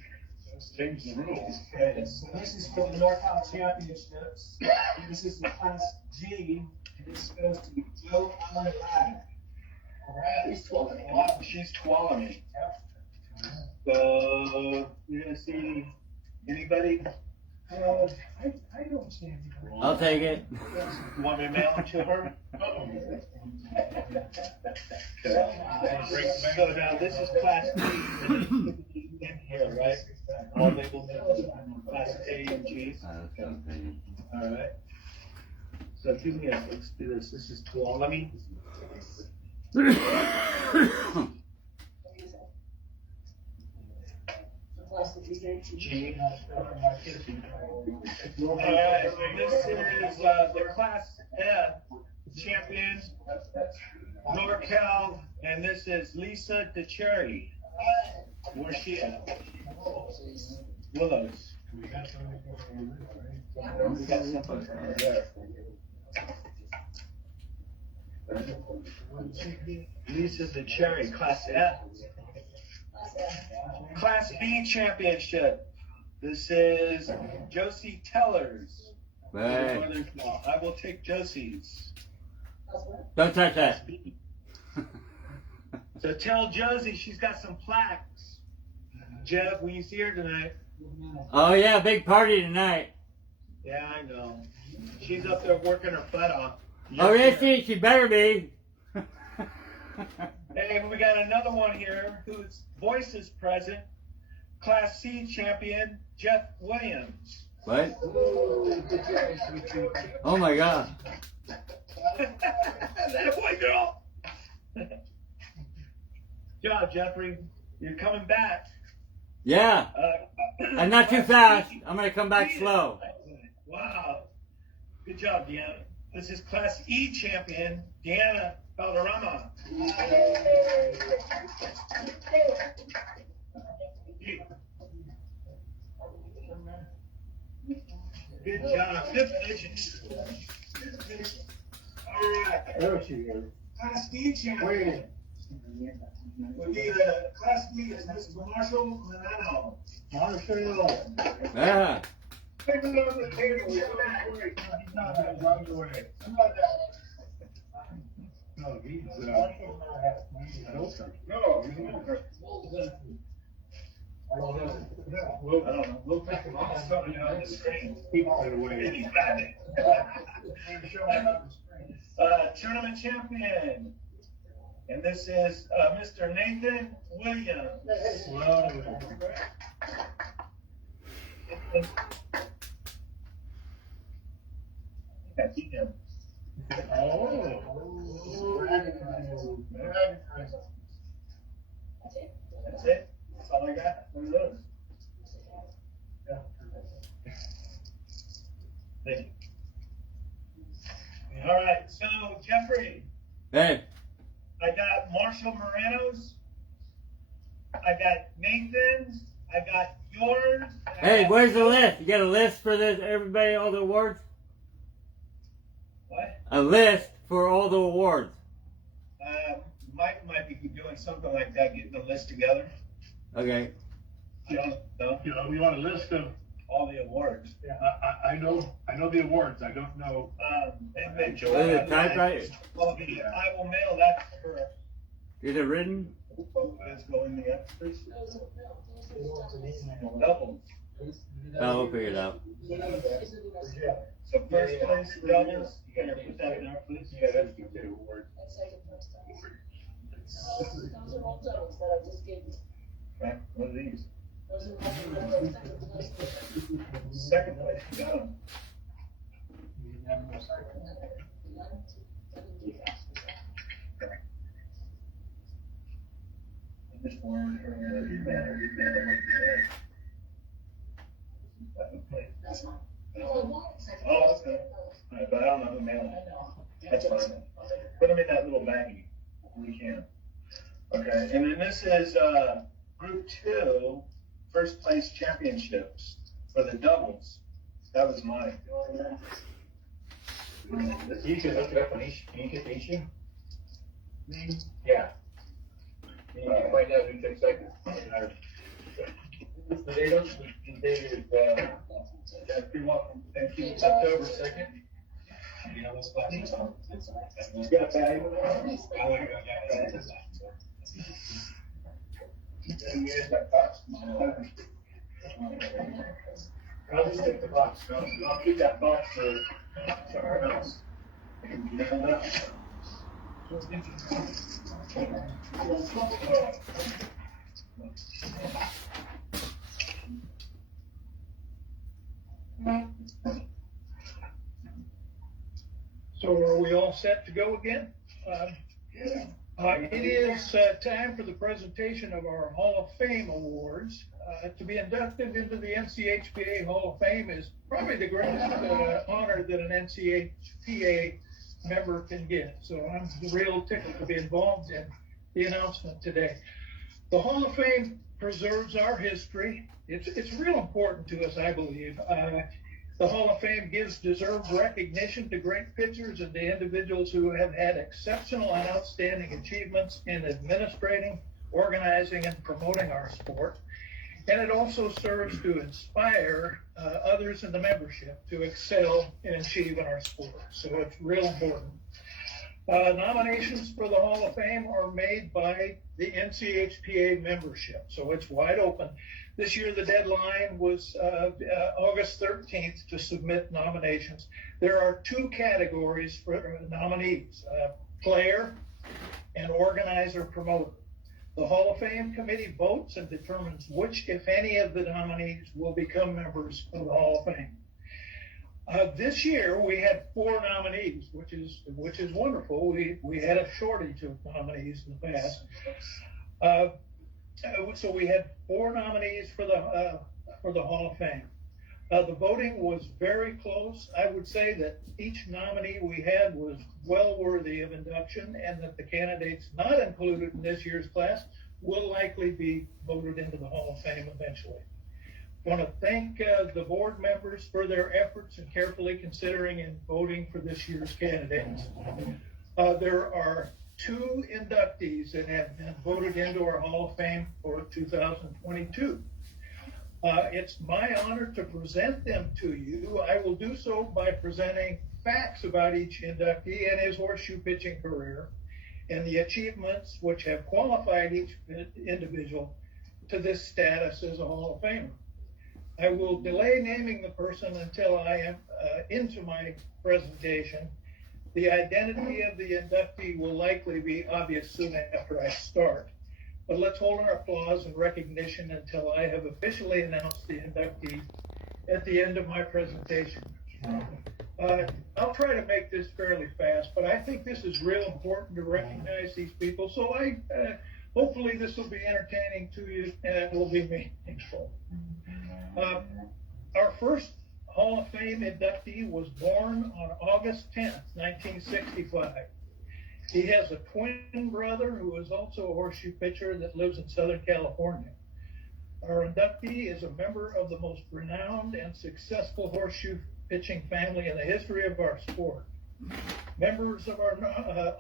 Change the rules. Okay, so this is for the NorCal Championships. This is the Class G, and this goes to Joe Allen. He's 12. She's Tuolumne. So, you're gonna see anybody? I don't see anything. I'll take it. You want me to mail them to her? So now this is Class B in here, right? All labeled Class A and G. All right. So give me let's do this. This is Tuolumne. G. All right, so this is the Class F champion, NorCal, and this is Lisa DeCherry. Where's she at? Willows. We got something for her there. Lisa DeCherry, Class F. Class B championship. This is Josie Tellers. Hey, I will take Josie's. don't touch that. So tell Josie she's got some plaques. Jeff, will you see her tonight? Oh yeah, big party tonight. Yeah, I know. She's up there working her butt off. Oh yeah, she better be. Hey, we got another one here whose voice is present. Class C champion, Jeff Williams. What? Oh my God. That boy, girl. Good job, Jeffrey. You're coming back. Yeah, and not too fast. I'm gonna come back slow. Wow. Good job, Deanna. This is Class E champion, Deanna Valderrama. Good job. Good vision. All right. There she is. Class D champion would be the Class D is Mr. Marshall Manano. Marshall. Yeah. Pick it up the table. He's not gonna run away. No, he's, I don't know. We'll pick him off. Something on the screen. keep it away. He's got it. Tournament champion. And this is Mr. Nathan Williams. I see him. That's it. That's all I got. One of those. Thank you. All right, so Jeffrey, Hey, I got Marshall Moreno's, I got Nathan's, I got yours. hey, where's the list? You got a list for this? Everybody, all the awards? What? A list for all the awards. Mike might be doing something like that, getting the list together. Okay. I don't know. You know, we want a list of, All the awards. I know the awards, I don't know. And Is it typewriter? Well, I will mail that for, Is it written? let's go in the extras. Doubles. Oh, we'll figure it out. So first place doubles, you gotta put that in there, please. Yeah, that's the two awards. Those are all doubles that I just gave you. Right, what are these? Those are all doubles. Second place, you got 'em. This one, That's mine. oh, that's good. Alright, but I don't know who mailed it. That's fine. Put them in that little baggie. We can. Okay, and then this is, group 2, first place championships for the doubles. That was mine. You can look it up on each, can you get each? Yeah. You can find out who took second. What's the date on it? The date is, Jeff, you're welcome. Thank you. It's October 2nd. You know, those classes. Yeah, bag. I'll just take the box. I'll keep that box for somewhere else. So are we all set to go again? It is time for the presentation of our Hall of Fame awards. To be inducted into the NCHPA Hall of Fame is probably the greatest honor that an NCHPA member can get. So I'm real tickled to be involved in the announcement today. The Hall of Fame preserves our history. It's real important to us, I believe. The Hall of Fame gives deserved recognition to great pitchers and to individuals who have had exceptional and outstanding achievements in administrating, organizing, and promoting our sport. And it also serves to inspire others in the membership to excel and achieve in our sport. So it's real important. Nominations for the Hall of Fame are made by the NCHPA membership, so it's wide open. This year, the deadline was August 13th to submit nominations. There are two categories for nominees, player and organizer promoter. The Hall of Fame committee votes and determines which, if any, of the nominees will become members of the Hall of Fame. This year we had 4 nominees, which is wonderful. We had a shortage of nominees in the past. So we had 4 nominees for the Hall of Fame. The voting was very close. I would say that each nominee we had was well worthy of induction, and that the candidates not included in this year's class will likely be voted into the Hall of Fame eventually. I want to thank the board members for their efforts in carefully considering and voting for this year's candidates. There are 2 inductees that have been voted into our Hall of Fame for 2022. It's my honor to present them to you. I will do so by presenting facts about each inductee and his horseshoe pitching career and the achievements which have qualified each individual to this status as a Hall of Famer. I will delay naming the person until I am into my presentation. The identity of the inductee will likely be obvious soon after I start. But let's hold our applause and recognition until I have officially announced the inductee at the end of my presentation. I'll try to make this fairly fast, but I think this is real important to recognize these people. So hopefully this will be entertaining to you and it will be meaningful. Our first Hall of Fame inductee was born on August 10th, 1965. He has a twin brother who is also a horseshoe pitcher that lives in Southern California. Our inductee is a member of the most renowned and successful horseshoe pitching family in the history of our sport. Members of our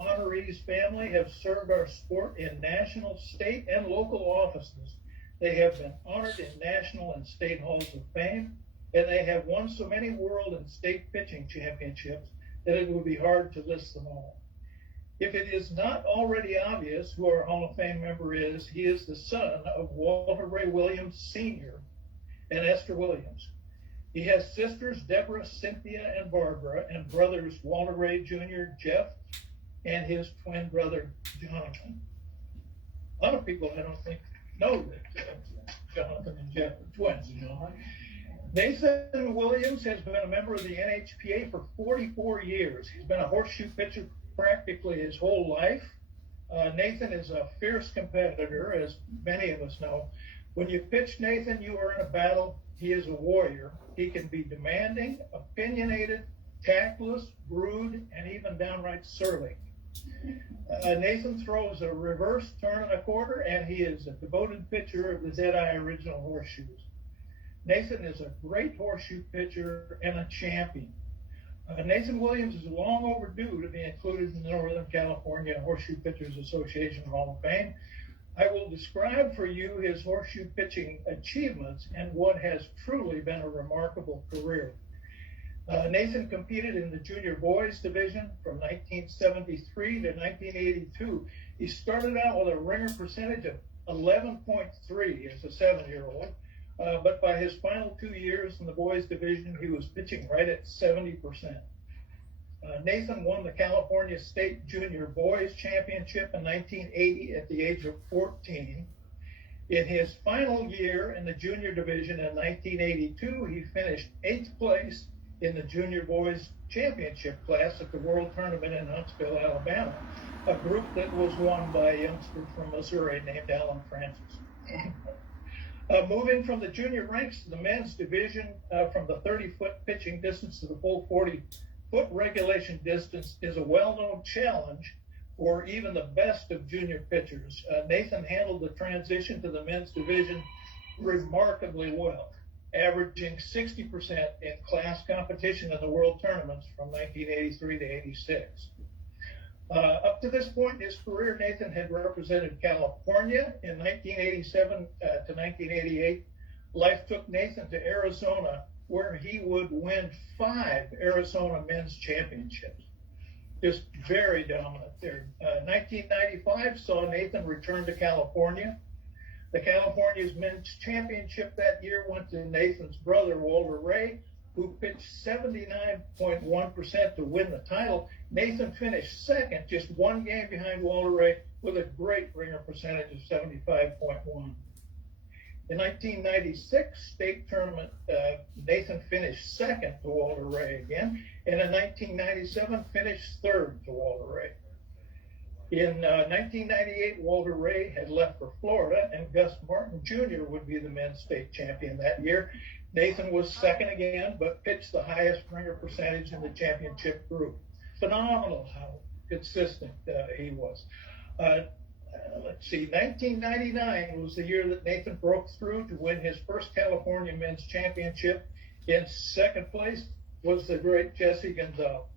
honorees family have served our sport in national, state, and local offices. They have been honored in national and state halls of fame, and they have won so many world and state pitching championships that it would be hard to list them all. If it is not already obvious who our Hall of Fame member is, he is the son of Walter Ray Williams Sr. and Esther Williams. He has sisters Deborah, Cynthia, and Barbara, and brothers Walter Ray Jr., Jeff, and his twin brother, Jonathan. A lot of people, I don't think, know that Jonathan and Jeff are twins. Nathan Williams has been a member of the NHPA for 44 years. He's been a horseshoe pitcher practically his whole life. Nathan is a fierce competitor, as many of us know. When you pitch Nathan, you are in a battle. He is a warrior. He can be demanding, opinionated, tactless, rude, and even downright surly. Nathan throws a reverse turn and a quarter, and he is a devoted pitcher of the Deadeye original horseshoes. Nathan is a great horseshoe pitcher and a champion. Nathan Williams is long overdue to be included in the Northern California Horseshoe Pitchers Association Hall of Fame. I will describe for you his horseshoe pitching achievements and what has truly been a remarkable career. Nathan competed in the junior boys division from 1973 to 1982. He started out with a ringer percentage of 11.3 as a 7-year-old, but by his final 2 years in the boys division, he was pitching right at 70%. Nathan won the California State Junior Boys Championship in 1980 at the age of 14. In his final year in the junior division in 1982, he finished 8th place in the Junior Boys Championship class at the World Tournament in Huntsville, Alabama, a group that was won by a youngster from Missouri named Alan Francis. Moving from the junior ranks to the men's division, from the 30-foot pitching distance to the full 40-foot regulation distance is a well-known challenge for even the best of junior pitchers. Nathan handled the transition to the men's division remarkably well, averaging 60% in class competition in the world tournaments from 1983 to 86. Up to this point in his career, Nathan had represented California in 1987 to 1988. Life took Nathan to Arizona, where he would win 5 Arizona men's championships. Just very dominant there. 1995 saw Nathan return to California. The California's men's championship that year went to Nathan's brother, Walter Ray, who pitched 79.1% to win the title. Nathan finished second, just 1 game behind Walter Ray, with a great ringer percentage of 75.1. In 1996 state tournament, Nathan finished second to Walter Ray again, and in 1997 finished third to Walter Ray. In 1998, Walter Ray had left for Florida, and Gus Martin Jr. would be the men's state champion that year. Nathan was second again, but pitched the highest ringer percentage in the championship group. Phenomenal how consistent he was. Let's see, 1999 was the year that Nathan broke through to win his first California men's championship. In second place was the great Jesse Gonzalez.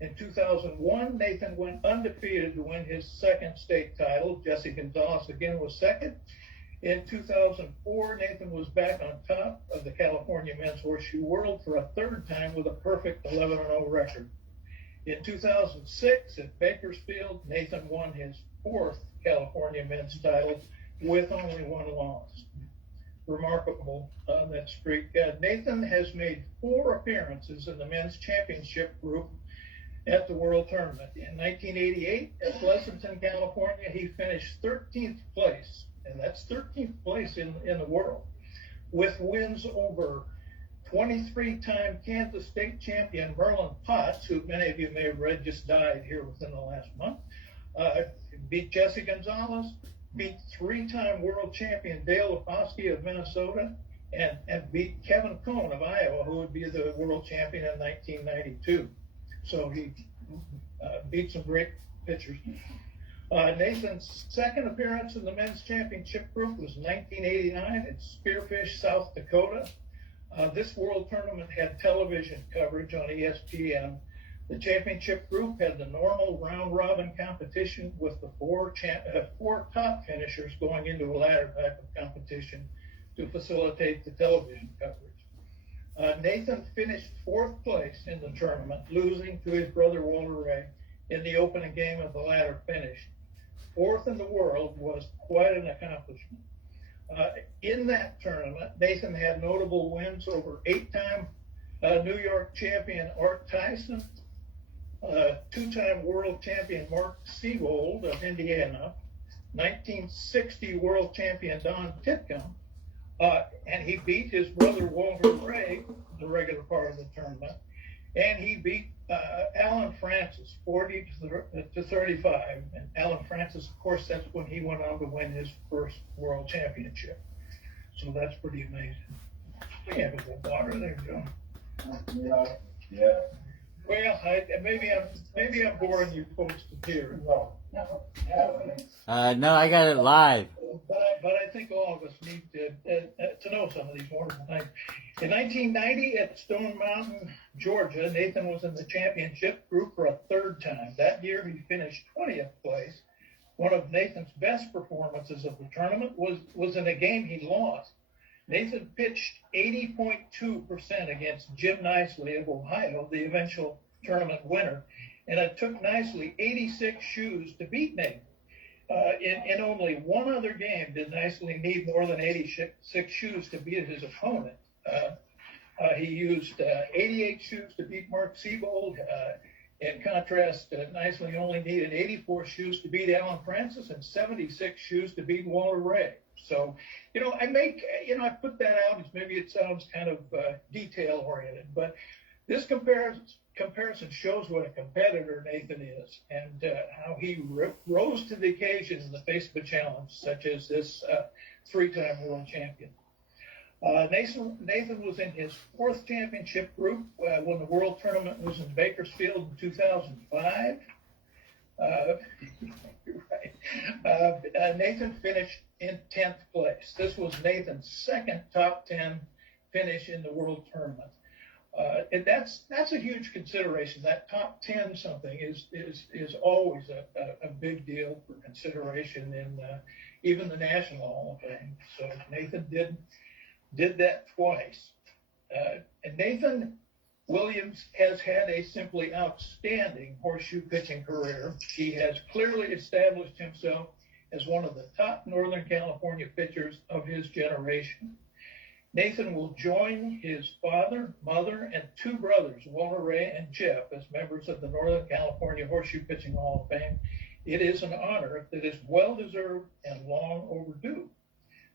In 2001, Nathan went undefeated to win his second state title. Jesse Gonzalez again was second. In 2004, Nathan was back on top of the California Men's Horseshoe World for a third time with a perfect 11-0 record. In 2006 at Bakersfield, Nathan won his 4th California men's title with only 1 loss. Remarkable that streak. Nathan has made 4 appearances in the men's championship group at the World Tournament. In 1988 at Pleasanton, California, he finished 13th place, and that's 13th place in the world, with wins over 23-time Kansas State champion Merlin Potts, who many of you may have read just died here within the last month, beat Jesse Gonzalez, beat 3-time world champion Dale Lefoski of Minnesota, and beat Kevin Cohn of Iowa, who would be the world champion in 1992. So he beat some great pitchers. Nathan's second appearance in the men's championship group was 1989 at Spearfish, South Dakota. This world tournament had television coverage on ESPN. The championship group had the normal round-robin competition with the 4 top finishers going into a ladder type of competition to facilitate the television coverage. Nathan finished 4th place in the tournament, losing to his brother Walter Ray in the opening game of the ladder finish. 4th in the world was quite an accomplishment. In that tournament, Nathan had notable wins over 8-time New York champion Art Tyson, 2-time world champion Mark Seabold of Indiana, 1960 world champion Don Titcomb, and he beat his brother Walter Ray, the regular part of the tournament, and he beat Alan Francis 40 to 35. And Alan Francis, of course, that's when he went on to win his first world championship. So that's pretty amazing. We have a good water there, John. Yeah. Well, maybe I'm boring you folks to hear. No, I got it live. But I think all of us need to know some of these wonderful things. In 1990 at Stone Mountain, Georgia, Nathan was in the championship group for a 3rd time. That year he finished 20th place, One of Nathan's best performances of the tournament was in a game he lost. Nathan pitched 80.2% against Jim Nicely of Ohio, the eventual tournament winner, and it took Nicely 86 shoes to beat Nathan. In only one other game did Nicely need more than 86 shoes to beat his opponent. He used 88 shoes to beat Mark Siebold. In contrast, Nicely only needed 84 shoes to beat Alan Francis and 76 shoes to beat Walter Ray. So, I put that out as maybe it sounds kind of detail oriented, but this comparison shows what a competitor Nathan is and how he rose to the occasion in the face of a challenge such as this three-time world champion. Nathan was in his fourth championship group when the world tournament was in Bakersfield in 2005. Nathan finished in 10th place. This was Nathan's second top 10 finish in the world tournament. And that's a huge consideration. That top 10 something is always a big deal for consideration in even the National Hall of Fame. So Nathan did that twice. And Nathan Williams has had a simply outstanding horseshoe pitching career. He has clearly established himself as one of the top Northern California pitchers of his generation. Nathan will join his father, mother, and two brothers, Walter Ray and Jeff, as members of the Northern California Horseshoe Pitching Hall of Fame. It is an honor that is well-deserved and long overdue.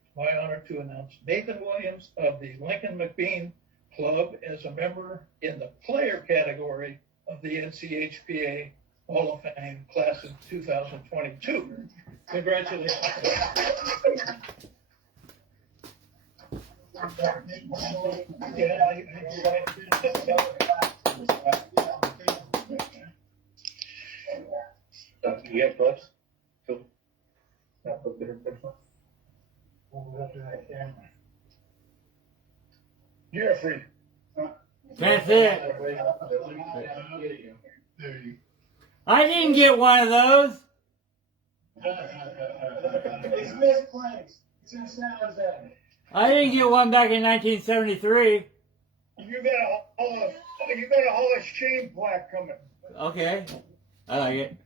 It's my honor to announce Nathan Williams of the Lincoln McBean Club as a member in the player category of the NCHPA Hall of Fame class of 2022. Congratulations. You have gloves? Cool. Jeffrey. That's it. I didn't get one of those. It's misplaced. It's in San Jose. I didn't get one back in 1973. You got a Hall of Shame plaque coming. Okay. I like it.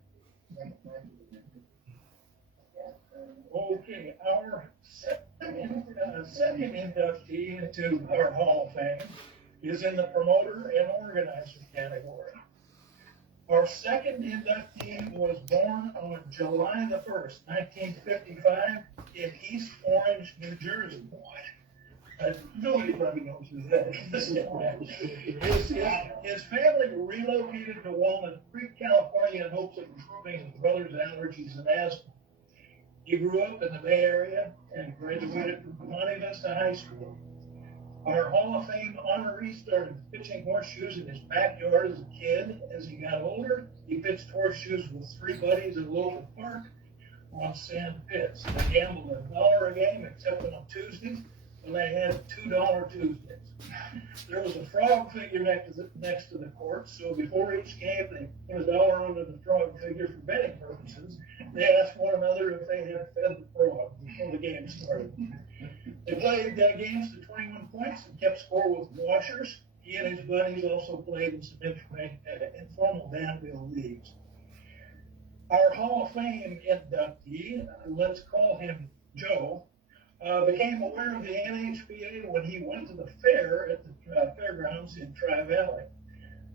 Okay, our second inductee into our Hall of Fame is in the promoter and organizer category. Our second inductee was born on July the 1st, 1955 in East Orange, New Jersey. Nobody probably knows who that is. His family relocated to Walnut Creek, California in hopes of improving his brother's allergies and asthma. He grew up in the Bay Area and graduated from Monte Vista High School. Our Hall of Fame honoree started pitching horseshoes in his backyard as a kid. As he got older, he pitched horseshoes with three buddies at a local park on sand pits. They gambled $1 a game, except on Tuesdays, when they had $2 Tuesdays. There was a frog figure next to the court, so before each game, they put $1 under the frog figure for betting purposes. They asked one another if they had fed the frog before the game started. They played games to 21 points and kept score with washers. He and his buddies also played in some informal Danville leagues. Our Hall of Fame inductee, let's call him Joe, became aware of the NHPA when he went to the fair at the fairgrounds in Tri-Valley.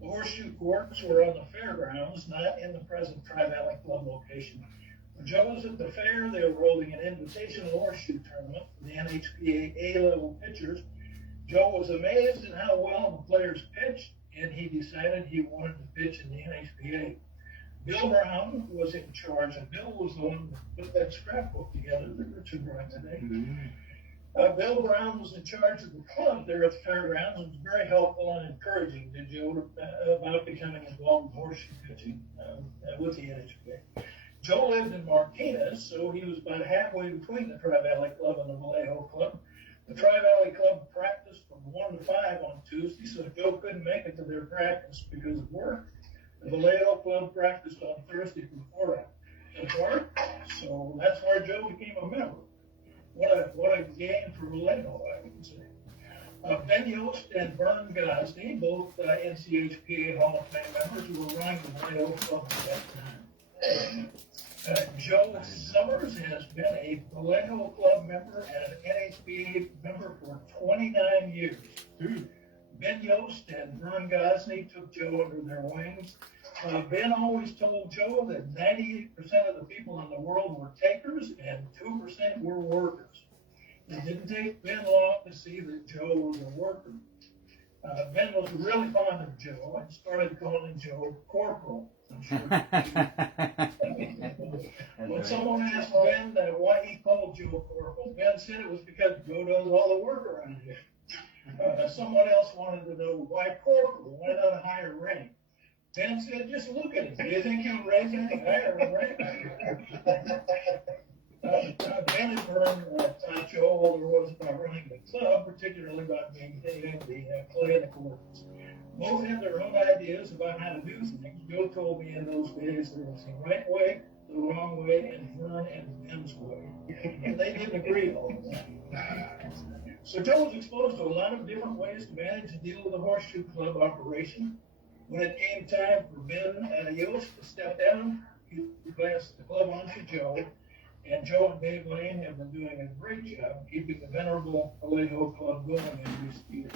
The horseshoe courts were on the fairgrounds, not in the present Tri-Valley Club location. When Joe was at the fair, they were holding an invitational horseshoe tournament for the NHPA A-level pitchers. Joe was amazed at how well the players pitched, and he decided he wanted to pitch in the NHPA. Bill Brown was in charge, and Bill was the one that put that scrapbook together that Richard brought today. Bill Brown was in charge of the club there at the fairgrounds and was very helpful and encouraging to Joe about becoming involved in horseshoe pitching with the NHPA. Joe lived in Martinez, so he was about halfway between the Tri-Valley Club and the Vallejo Club. The Tri-Valley Club practiced from 1 to 5 on Tuesday, so Joe couldn't make it to their practice because of work. The Vallejo Club practiced on Thursday from 4 to That's right. So that's where Joe became a member. What a gain for Vallejo, I would say. Ben Yost and Vern Gosney, both NCHPA Hall of Fame members, who were running the Vallejo Club at that time. Joe Summers has been a Vallejo Club member and an NHPA member for 29 years. Ben Yost and Vern Gosney took Joe under their wings. Ben always told Joe that 98% of the people in the world were takers and 2% were workers. It didn't take Ben long to see that Joe was a worker. Ben was really fond of Joe and started calling Joe Corporal. I'm sure. When someone asked Ben why he called Joe Corporal, Ben said it was because Joe does all the work around here. Someone else wanted to know why Corporal, why not a higher rank? Ben said, just look at him. Do you think he'll raise any higher rank? Ben and Vern taught Joe all there was about running the club, particularly about maintaining the play in the courts. Both had their own ideas about how to do things. Joe told me in those days there was the right way, the wrong way, and Vern and Ben's way. And they didn't agree all the time. So Joe was exposed to a lot of different ways to manage and deal with the Horseshoe Club operation. When it came time for Ben Yost to step down, he passed the club on to Joe. And Joe and Dave Lane have been doing a great job keeping the venerable Vallejo Club going in recent years.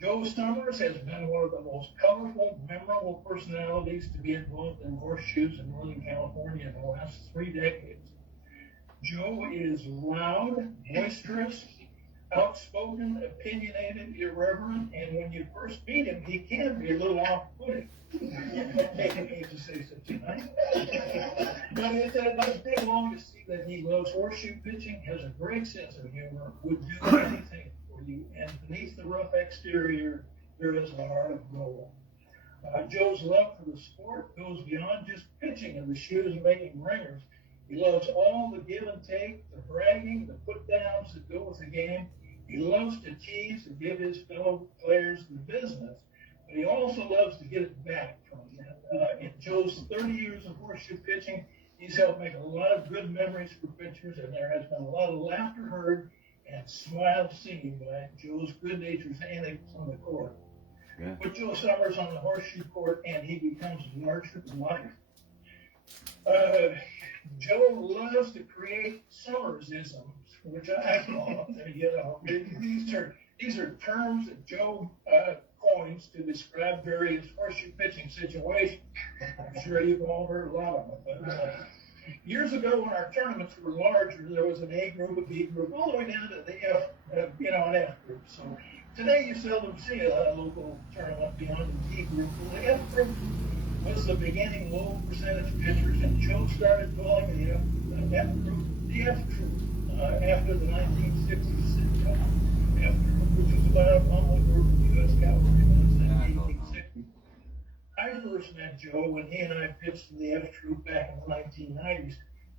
Joe Summers has been one of the most colorful, memorable personalities to be involved in horseshoes in Northern California in the last 3 decades. Joe is loud, boisterous, outspoken, opinionated, irreverent, and when you first meet him, he can be a little off-putting. I hate to say so tonight. But it doesn't take long to see that he loves horseshoe pitching, has a great sense of humor, would do anything for you, and beneath the rough exterior, there is a heart of gold. Joe's love for the sport goes beyond just pitching and the shoes making ringers. He loves all the give and take, the bragging, the put downs that go with the game. He loves to tease and give his fellow players the business, but he also loves to get it back from them. In Joe's 30 years of horseshoe pitching, he's helped make a lot of good memories for pitchers, and there has been a lot of laughter heard and smiles seen by Joe's good-natured antics on the court. Yeah. Put Joe Summers on the horseshoe court, and he becomes larger than life. Joe loves to create Summersisms, which I call them. You know, these are terms that Joe coins to describe various horseshoe pitching situations. I'm sure you've all heard a lot of them. But, years ago, when our tournaments were larger, there was an A group, a B group, all the way down to the F, an F group. So today, you seldom see a local tournament beyond the D group. Well, the F group was the beginning low percentage pitchers, and Joe started calling the F group the F Troop after the 1960s sitcom F Troop, which was about one group of U.S. cavalry in the 1860s. I first met Joe when he and I pitched in the F Troop back in the 1990s.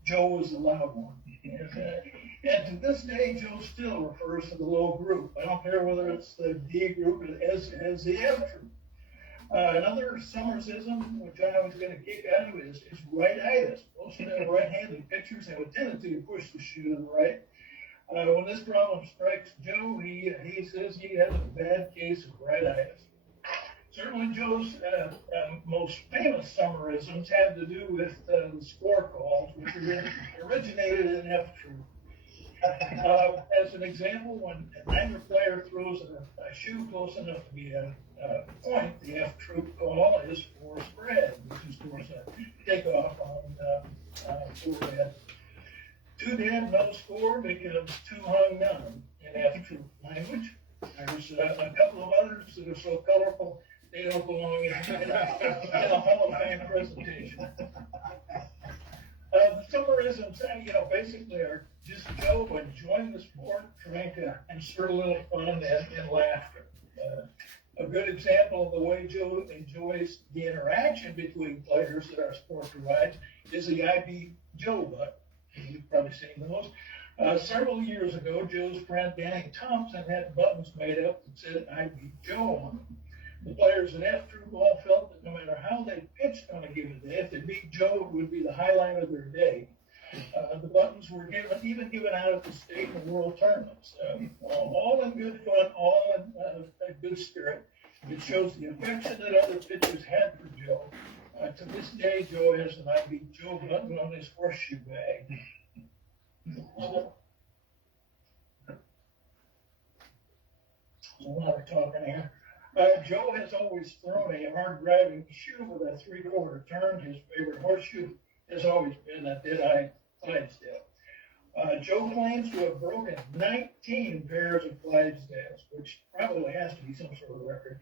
Joe was the loud one. And to this day, Joe still refers to the low group. I don't care whether it's the D group as the F Troop. Another Summersism, which I was going to kick out of, is rightitis. Most of the right-handed pitchers have a tendency to push the shoe to the right. When this problem strikes Joe, he says he has a bad case of rightitis. Certainly Joe's most famous Summerisms have to do with the score calls, which originated in F Troop. As an example, when neither player throws a shoe close enough to be a point, the F Troop call is for spread, which is, of course, a takeoff on forehead. 2 dead, no score becomes 2 hung none in F Troop language. There's a couple of others that are so colorful they don't belong in a Hall of Fame presentation. The Summerisms, basically are just Joe enjoying the sport, trying to insert a little fun and laughter. A good example of the way Joe enjoys the interaction between players that our sport provides is the I Beat Joe button. You've probably seen those. Several years ago, Joe's friend Danny Thompson had buttons made up that said I Beat Joe on them. The players at F Troop all felt that no matter matter how they pitched on a given day. If they beat Joe, it would be the highlight of their day. The buttons were even given out at the state and world tournaments. All in good fun, all in a good spirit. It shows the affection that other pitchers had for Joe. To this day, Joe has an I beat Joe button on his horseshoe bag. A lot of talking here. Joe has always thrown a hard driving shoe with a 3/4 turn. His favorite horseshoe has always been a dead-eye Clydesdale. Joe claims to have broken 19 pairs of Clydesdales, which probably has to be some sort of record.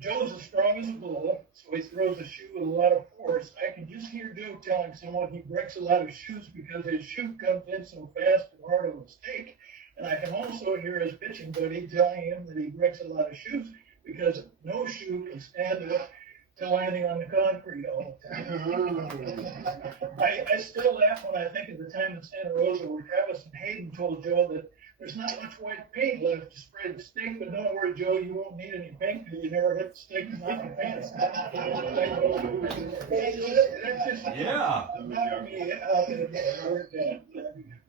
Joe's as strong as a bull, so he throws a shoe with a lot of force. I can just hear Joe telling someone he breaks a lot of shoes because his shoe comes in so fast and hard of a stake. And I can also hear his pitching buddy telling him that he breaks a lot of shoes because no shoe can stand up to landing on the concrete all the time. I still laugh when I think of the time in Santa Rosa where Travis and Hayden told Joe that there's not much white paint left to spray the stake, but don't worry, Joe, you won't need any paint because you never hit the stake with your pants. That's just Yeah. about me out in the work.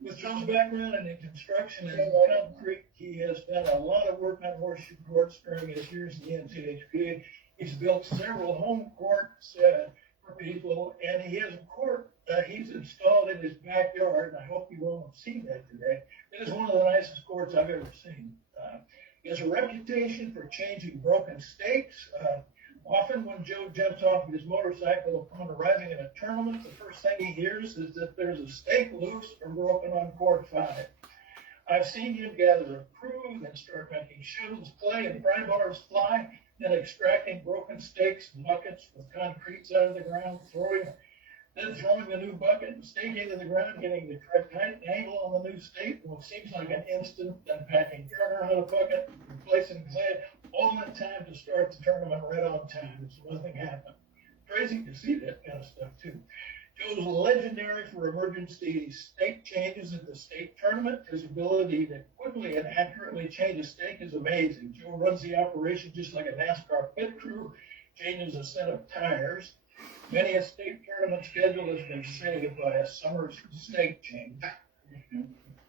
With Joe's background in construction and concrete, he has done a lot of work on horseshoe courts during his years in the NCHPA. He's built several home courts for people, and he has a court he's installed in his backyard, and I hope you won't see that today. It is one of the nicest courts I've ever seen. He has a reputation for changing broken stakes. Often when Joe jumps off of his motorcycle upon arriving in a tournament, the first thing he hears is that there's a stake loose or broken on court 5. I've seen him gather a crew, then start making shovels, clay, and pry bars fly, then extracting broken stakes and buckets with concretes out of the ground, throwing the new bucket and stake into the ground, getting the correct height and angle on the new stake, what seems like an instant, then packing turner on a bucket, replacing clay, all in time to start the tournament right on time. So nothing happened. Crazy to see that kind of stuff too. Joe's legendary for emergency stake changes at the state tournament. His ability to quickly and accurately change a stake is amazing. Joe runs the operation just like a NASCAR pit crew, changes a set of tires. Many a state tournament schedule has been saved by a summer stake change.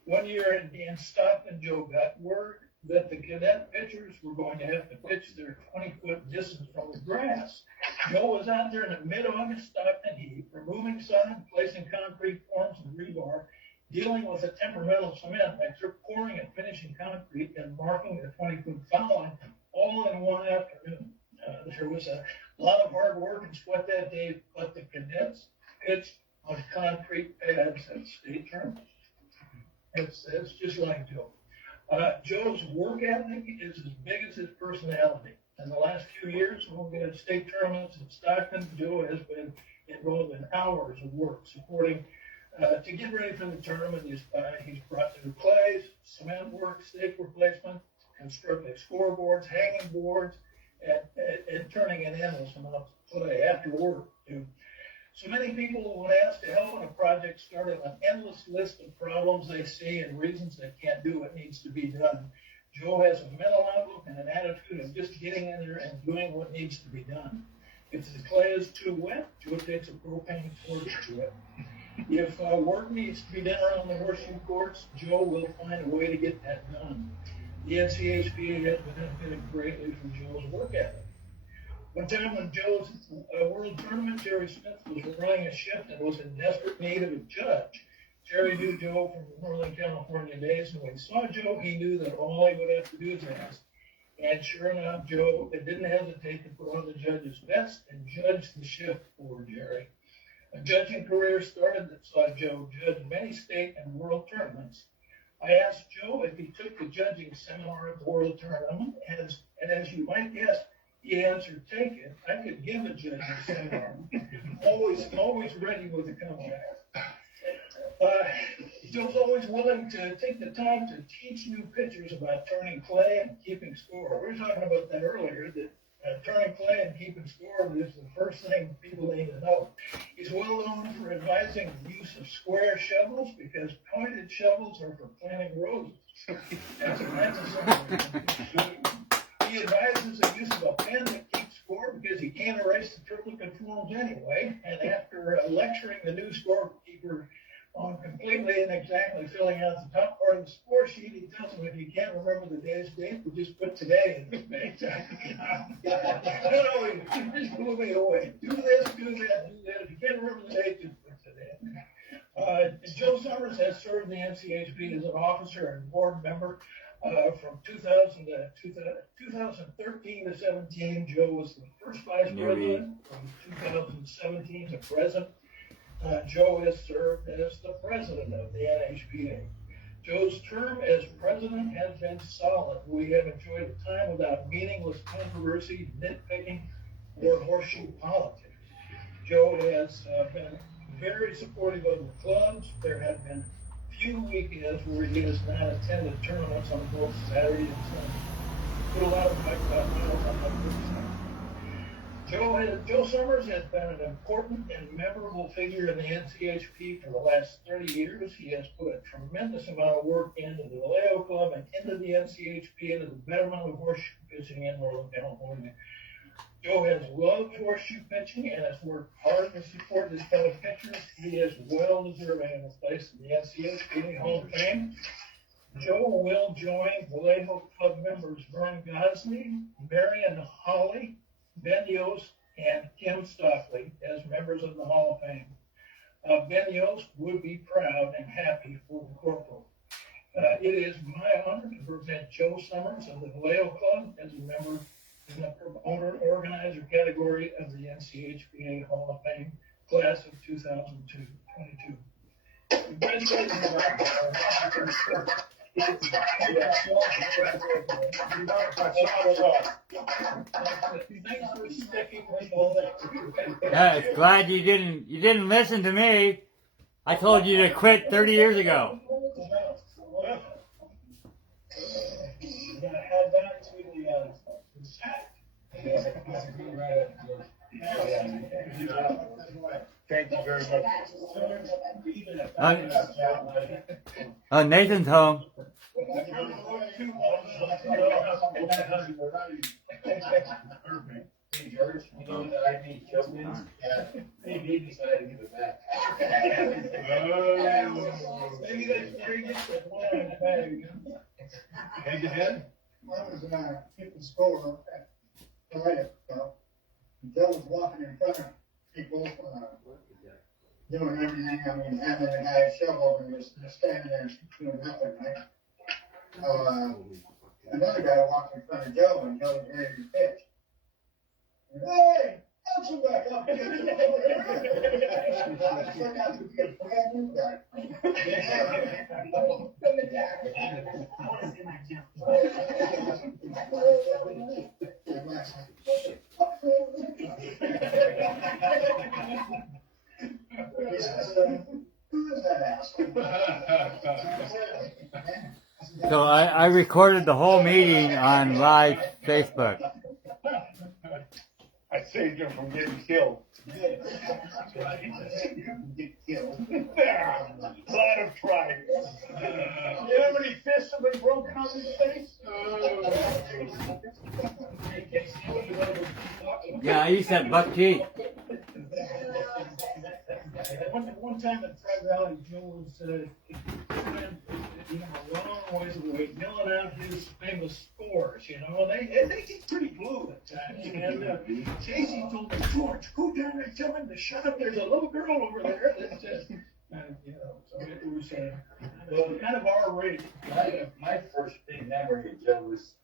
One year in Stockton, Joe got word that the cadet pitchers were going to have to pitch their 20-foot distance from the grass. Joe was out there in the mid-August Stockton heat, removing sod, placing concrete forms and rebar, dealing with a temperamental cement mixer, pouring and finishing concrete, and marking the 20-foot foul line all in one afternoon. There was a lot of hard work and sweat that day, but the cadets pitched on concrete pads at state tournaments. It's just like Joe. Joe's work ethic is as big as his personality. In the last few years, when we had state tournaments in Stockton, Joe has been involved in hours of work supporting. To get ready for the tournament, he's brought new clays, cement work, stake replacement, constructing scoreboards, hanging boards, and turning an endless amount of clay after work, too. So many people, when asked to help on a project, start an endless list of problems they see and reasons they can't do what needs to be done. Joe has a mental outlook and an attitude of just getting in there and doing what needs to be done. If the clay is too wet, Joe takes a propane torch to it. If work needs to be done around the horseshoe courts, Joe will find a way to get that done. The NCHPA has benefited greatly from Joe's work ethic. One time when Joe's world tournament, Jerry Smith was running a shift and was in desperate need of a judge. Jerry knew Joe from Northern California days, and when he saw Joe, he knew that all he would have to do is ask. And sure enough, Joe didn't hesitate to put on the judge's vest and judge the shift for Jerry. A judging career started that saw Joe judge many state and world tournaments. I asked Joe if he took the judging seminar at the world tournament, and as you might guess, he answered, take it. I could give a judging seminar. always ready with a comeback. Joe's always willing to take the time to teach new pitchers about turning clay and keeping score. We were talking about that earlier, that turning clay and keeping score is the first thing people need to know. He's well known for advising the use of square shovels because pointed shovels are for planting roses. That's a sign. He advises the use of a pen that keeps score because is you can't erase the triplicate forms anyway, and after lecturing the new storekeeper on completely and exactly filling out the top part of the score sheet, he tells him if you can't remember the day's date, we'll just put today in the space. No, just move it away. Do this, do that, do that. If you can't remember the date, just put today. Joe Summers has served in the NCHP as an officer and board member from 2013 to 17. Joe was the first vice president. From 2017 to present, Joe has served as the president of the NHPA. Joe's term as president has been solid. We have enjoyed a time without meaningless controversy, nitpicking, or horseshoe politics. Joe has been very supportive of the clubs. There have been few weekends where he has not attended tournaments on both Saturday and Sunday. Put a lot of miles on that side. Joe Summers has been an important and memorable figure in the NCHP for the last 30 years. He has put a tremendous amount of work into the Vallejo Club and into the NCHP, into the betterment of horseshoe pitching in Northern California. Joe has loved horseshoe pitching and has worked hard to support his fellow pitchers. He is well deserving of a place in the NCHPA Hall of Fame. Joe will join Vallejo Club members Vern Gosley, Marion Holly, Ben Yost, and Kim Stockley as members of the Hall of Fame. Ben Yost would be proud and happy for the corporal. It is my honor to present Joe Summers of the Vallejo Club as a member in the owner-organizer category of the NCHPA Hall of Fame class of 2022. Yeah, glad you didn't listen to me. I told you to quit 30 years ago. Thank you very much. Nathan's home. Hey, George, you know that I need Chubman's? They need me so I had to give it back. Maybe that's very good. Take it ahead. I was keeping score at Joe was walking in front of people, doing everything. I mean, having the guy shovel and just standing there doing nothing, right? Another guy walked in front of Joe and Joe was ready to pitch. Hey, punch him back up. Turned out to be a brand new guy. So I recorded the whole meeting on live Facebook. I saved him from getting killed. Get killed. Glad I've tried. You have any fists have been broken on his face? Yeah, I used that buck cheek. One time at Fred Valley, Joe was a long ways away, yelling out his famous scores. They get pretty blue at times. And Casey told me, George, go down there and tell him to shut up. There's a little girl over there that says, so it was kind of R-rated. My first big memory of Joe was.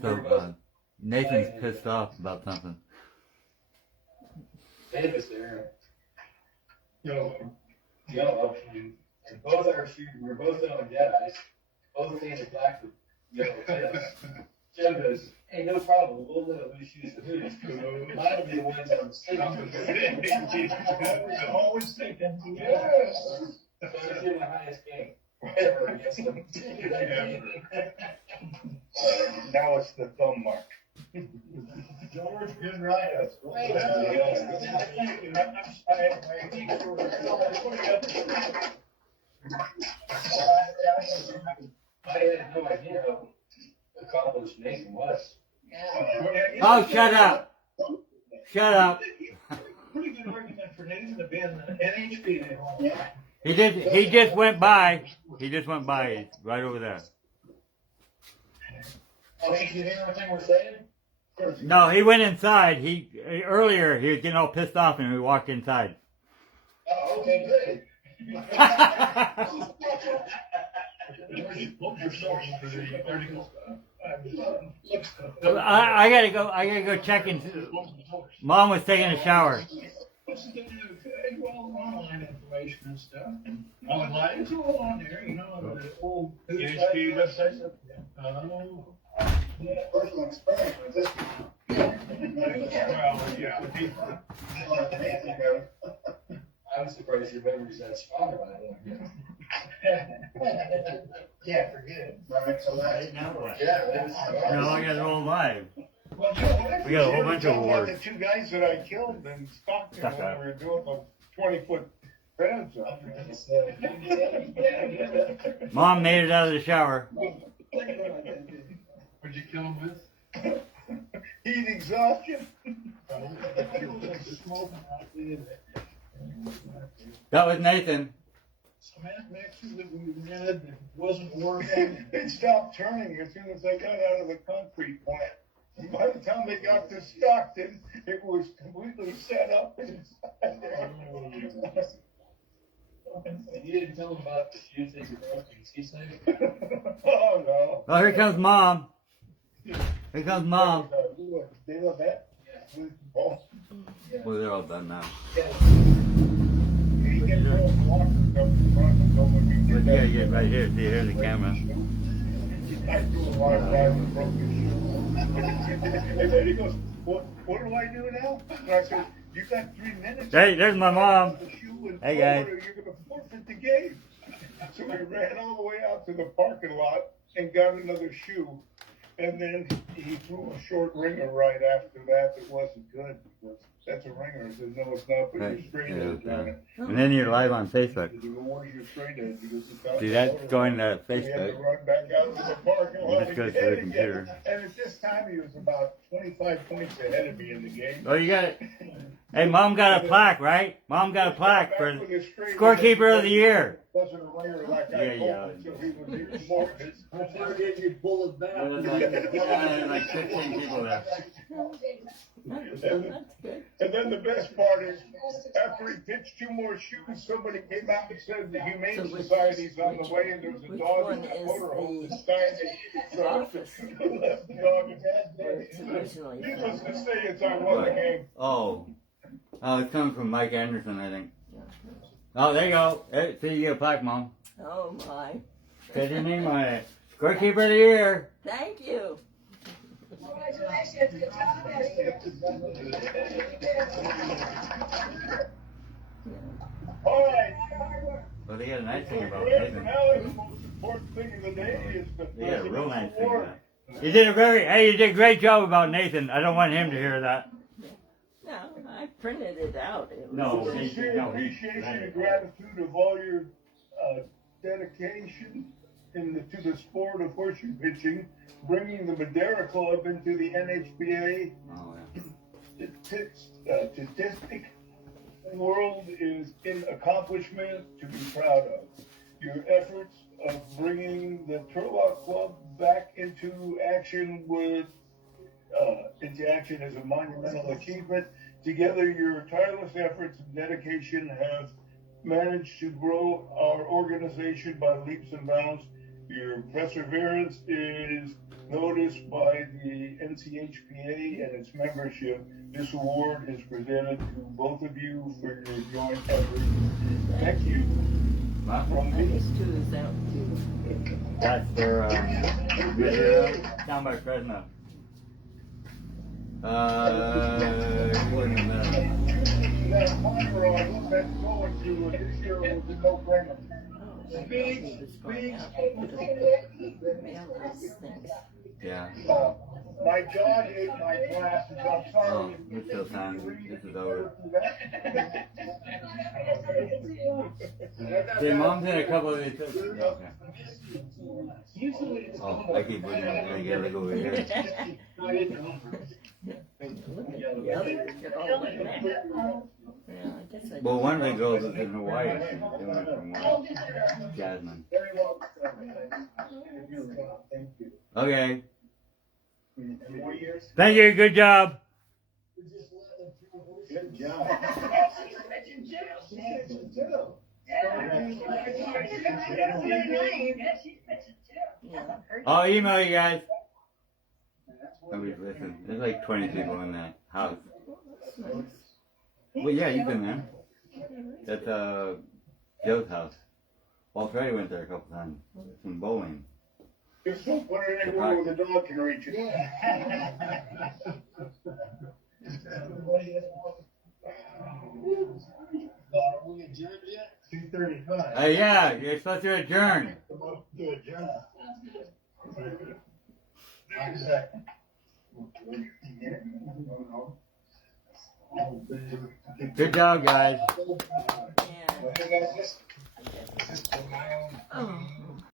So Nathan's pissed off about something. Davis there. Yo. Yellow, and both our shoes, we were both on Jedi's, both painted black with yellow tips. Joe goes, hey, no problem, we'll let whose shoes are whose. Mine will be the ones I'm sitting on. I was always thinking, So I did my highest game ever against them. Now it's the thumb mark. George, good right. I had no idea how accomplished Nathan was. Oh, shut up! Shut up. Pretty good argument for Nathan to be in the NHPA. Yeah. He just went by. He just went by. He's right over there. Oh, did you hear everything we're saying? No, he went inside. Earlier he was getting all pissed off and we walked inside. Oh, okay, good. What's your source for the article? I gotta go check into. Mom was taking a shower. Well, online information and stuff. Online, it's all on there, you know, the old NHPA website? Oh. Personal experience with this. Well, yeah. I was surprised your memory's that strong about it. Yeah, forget it. Now what? Yeah. No, I got it all live. Well, Joe, We got a whole bunch of about awards. the two guys that I killed in Stockton when we were doing the 20-foot fence up. Mom made it out of the shower. What'd you kill him with? Heat exhaustion. That was Nathan. Cement mixer that we had that wasn't working. It stopped turning as soon as they got out of the concrete plant. By the time they got to Stockton, it was completely set up inside there. You didn't tell him about the shoes that you broke in ski slide? Oh, no. Oh, here comes Mom. Here comes Mom. They love that? Oh. Well, they're all done now. You get those walkers up in front and go when we But did that. yeah, right here. See, here's the camera. I threw a lot of guys and broke his shoe. And then he goes, what do I do now? And I said, you got 3 minutes. Hey, there's my mom. The shoe and Hey, guys. you're going to forfeit the game. So we ran all the way out to the parking lot and got another shoe. And then he threw a short ringer right after that wasn't good. Because that's a ringer. I said, no, it's not, but Right. you're straight Yeah, edge on it. And then you're live on Facebook. I said, well, where's your straight edge? He goes, "It's out See, the that's motor." going to We had to Facebook. run back out to the parking lot. This goes again to the and computer. again. And at this time, he was about 25 points ahead of me in the game. Oh, you got it. Hey, Mom got a plaque, right? Mom got a plaque for Back with his straight scorekeeper edge. of the year. Wasn't a ringer like I Yeah, told yeah. him, so he was even more pissed. Before they you pull it back. There was like 15 people there. And then the best part is, after he pitched 2 more shoes, somebody came out and said the Humane Society's on the way, and there's a dog in the motorhome that's dying to so left the dog and needless to say, it's I won the game. Oh, it's coming from Mike Anderson, I think. Oh, there you go. Hey, see, you get a plaque, Mom. Oh my. Says your name on it. Scorekeeper of the year. Thank you. All right. Well, they got a nice thing about Now Nathan. the most important thing of the day is the They got a real nice thing award. about it. You did a great job about Nathan. I don't want him to hear that. No, I printed it out. It was- No. Sincere appreciation and gratitude of all your dedication to the sport of horseshoe pitching, bringing the Madeira Club into the NHPA Oh, statistic world is an accomplishment to be proud of. Your efforts of bringing the Turlock Club back into action is a monumental achievement. Together, your tireless efforts and dedication have managed to grow our organization by leaps and bounds. Your perseverance is noticed by the NCHPA and its membership. This award is presented to both of you for your joint efforts. Thank you. From me. These two is out too. that's for Madeira, down by Fresno. Going in there. That monologue that's going through this year will be no brainer. Oh, I thought he was going out. I could have mailed these things. Yeah. My dog ate my glasses, I'm Oh, sorry. it's still time. This is over. See, Mom's in a couple of these. Okay. Oh, I keep looking at it. I gotta look over here. Look at the other, they're all like that. Yeah, I guess I. Well, one of the girls is in Hawaii. She's doing it from Jasmine. Very well. Thank you. Okay. 4 years? Thank you. Good job. Good job. I'll email you guys. Nobody's listening. There's like 20 people in that house. Well, yeah, you've been there. That's Joe's house. Walter Ray went there a couple times. Some bowling. Just don't put it anywhere where the dog can reach it. Are we adjourned yet? 2:35. Yeah, you're supposed to adjourn. To adjourn. Second. Good job, guys. Yeah. Just for my own. Oh.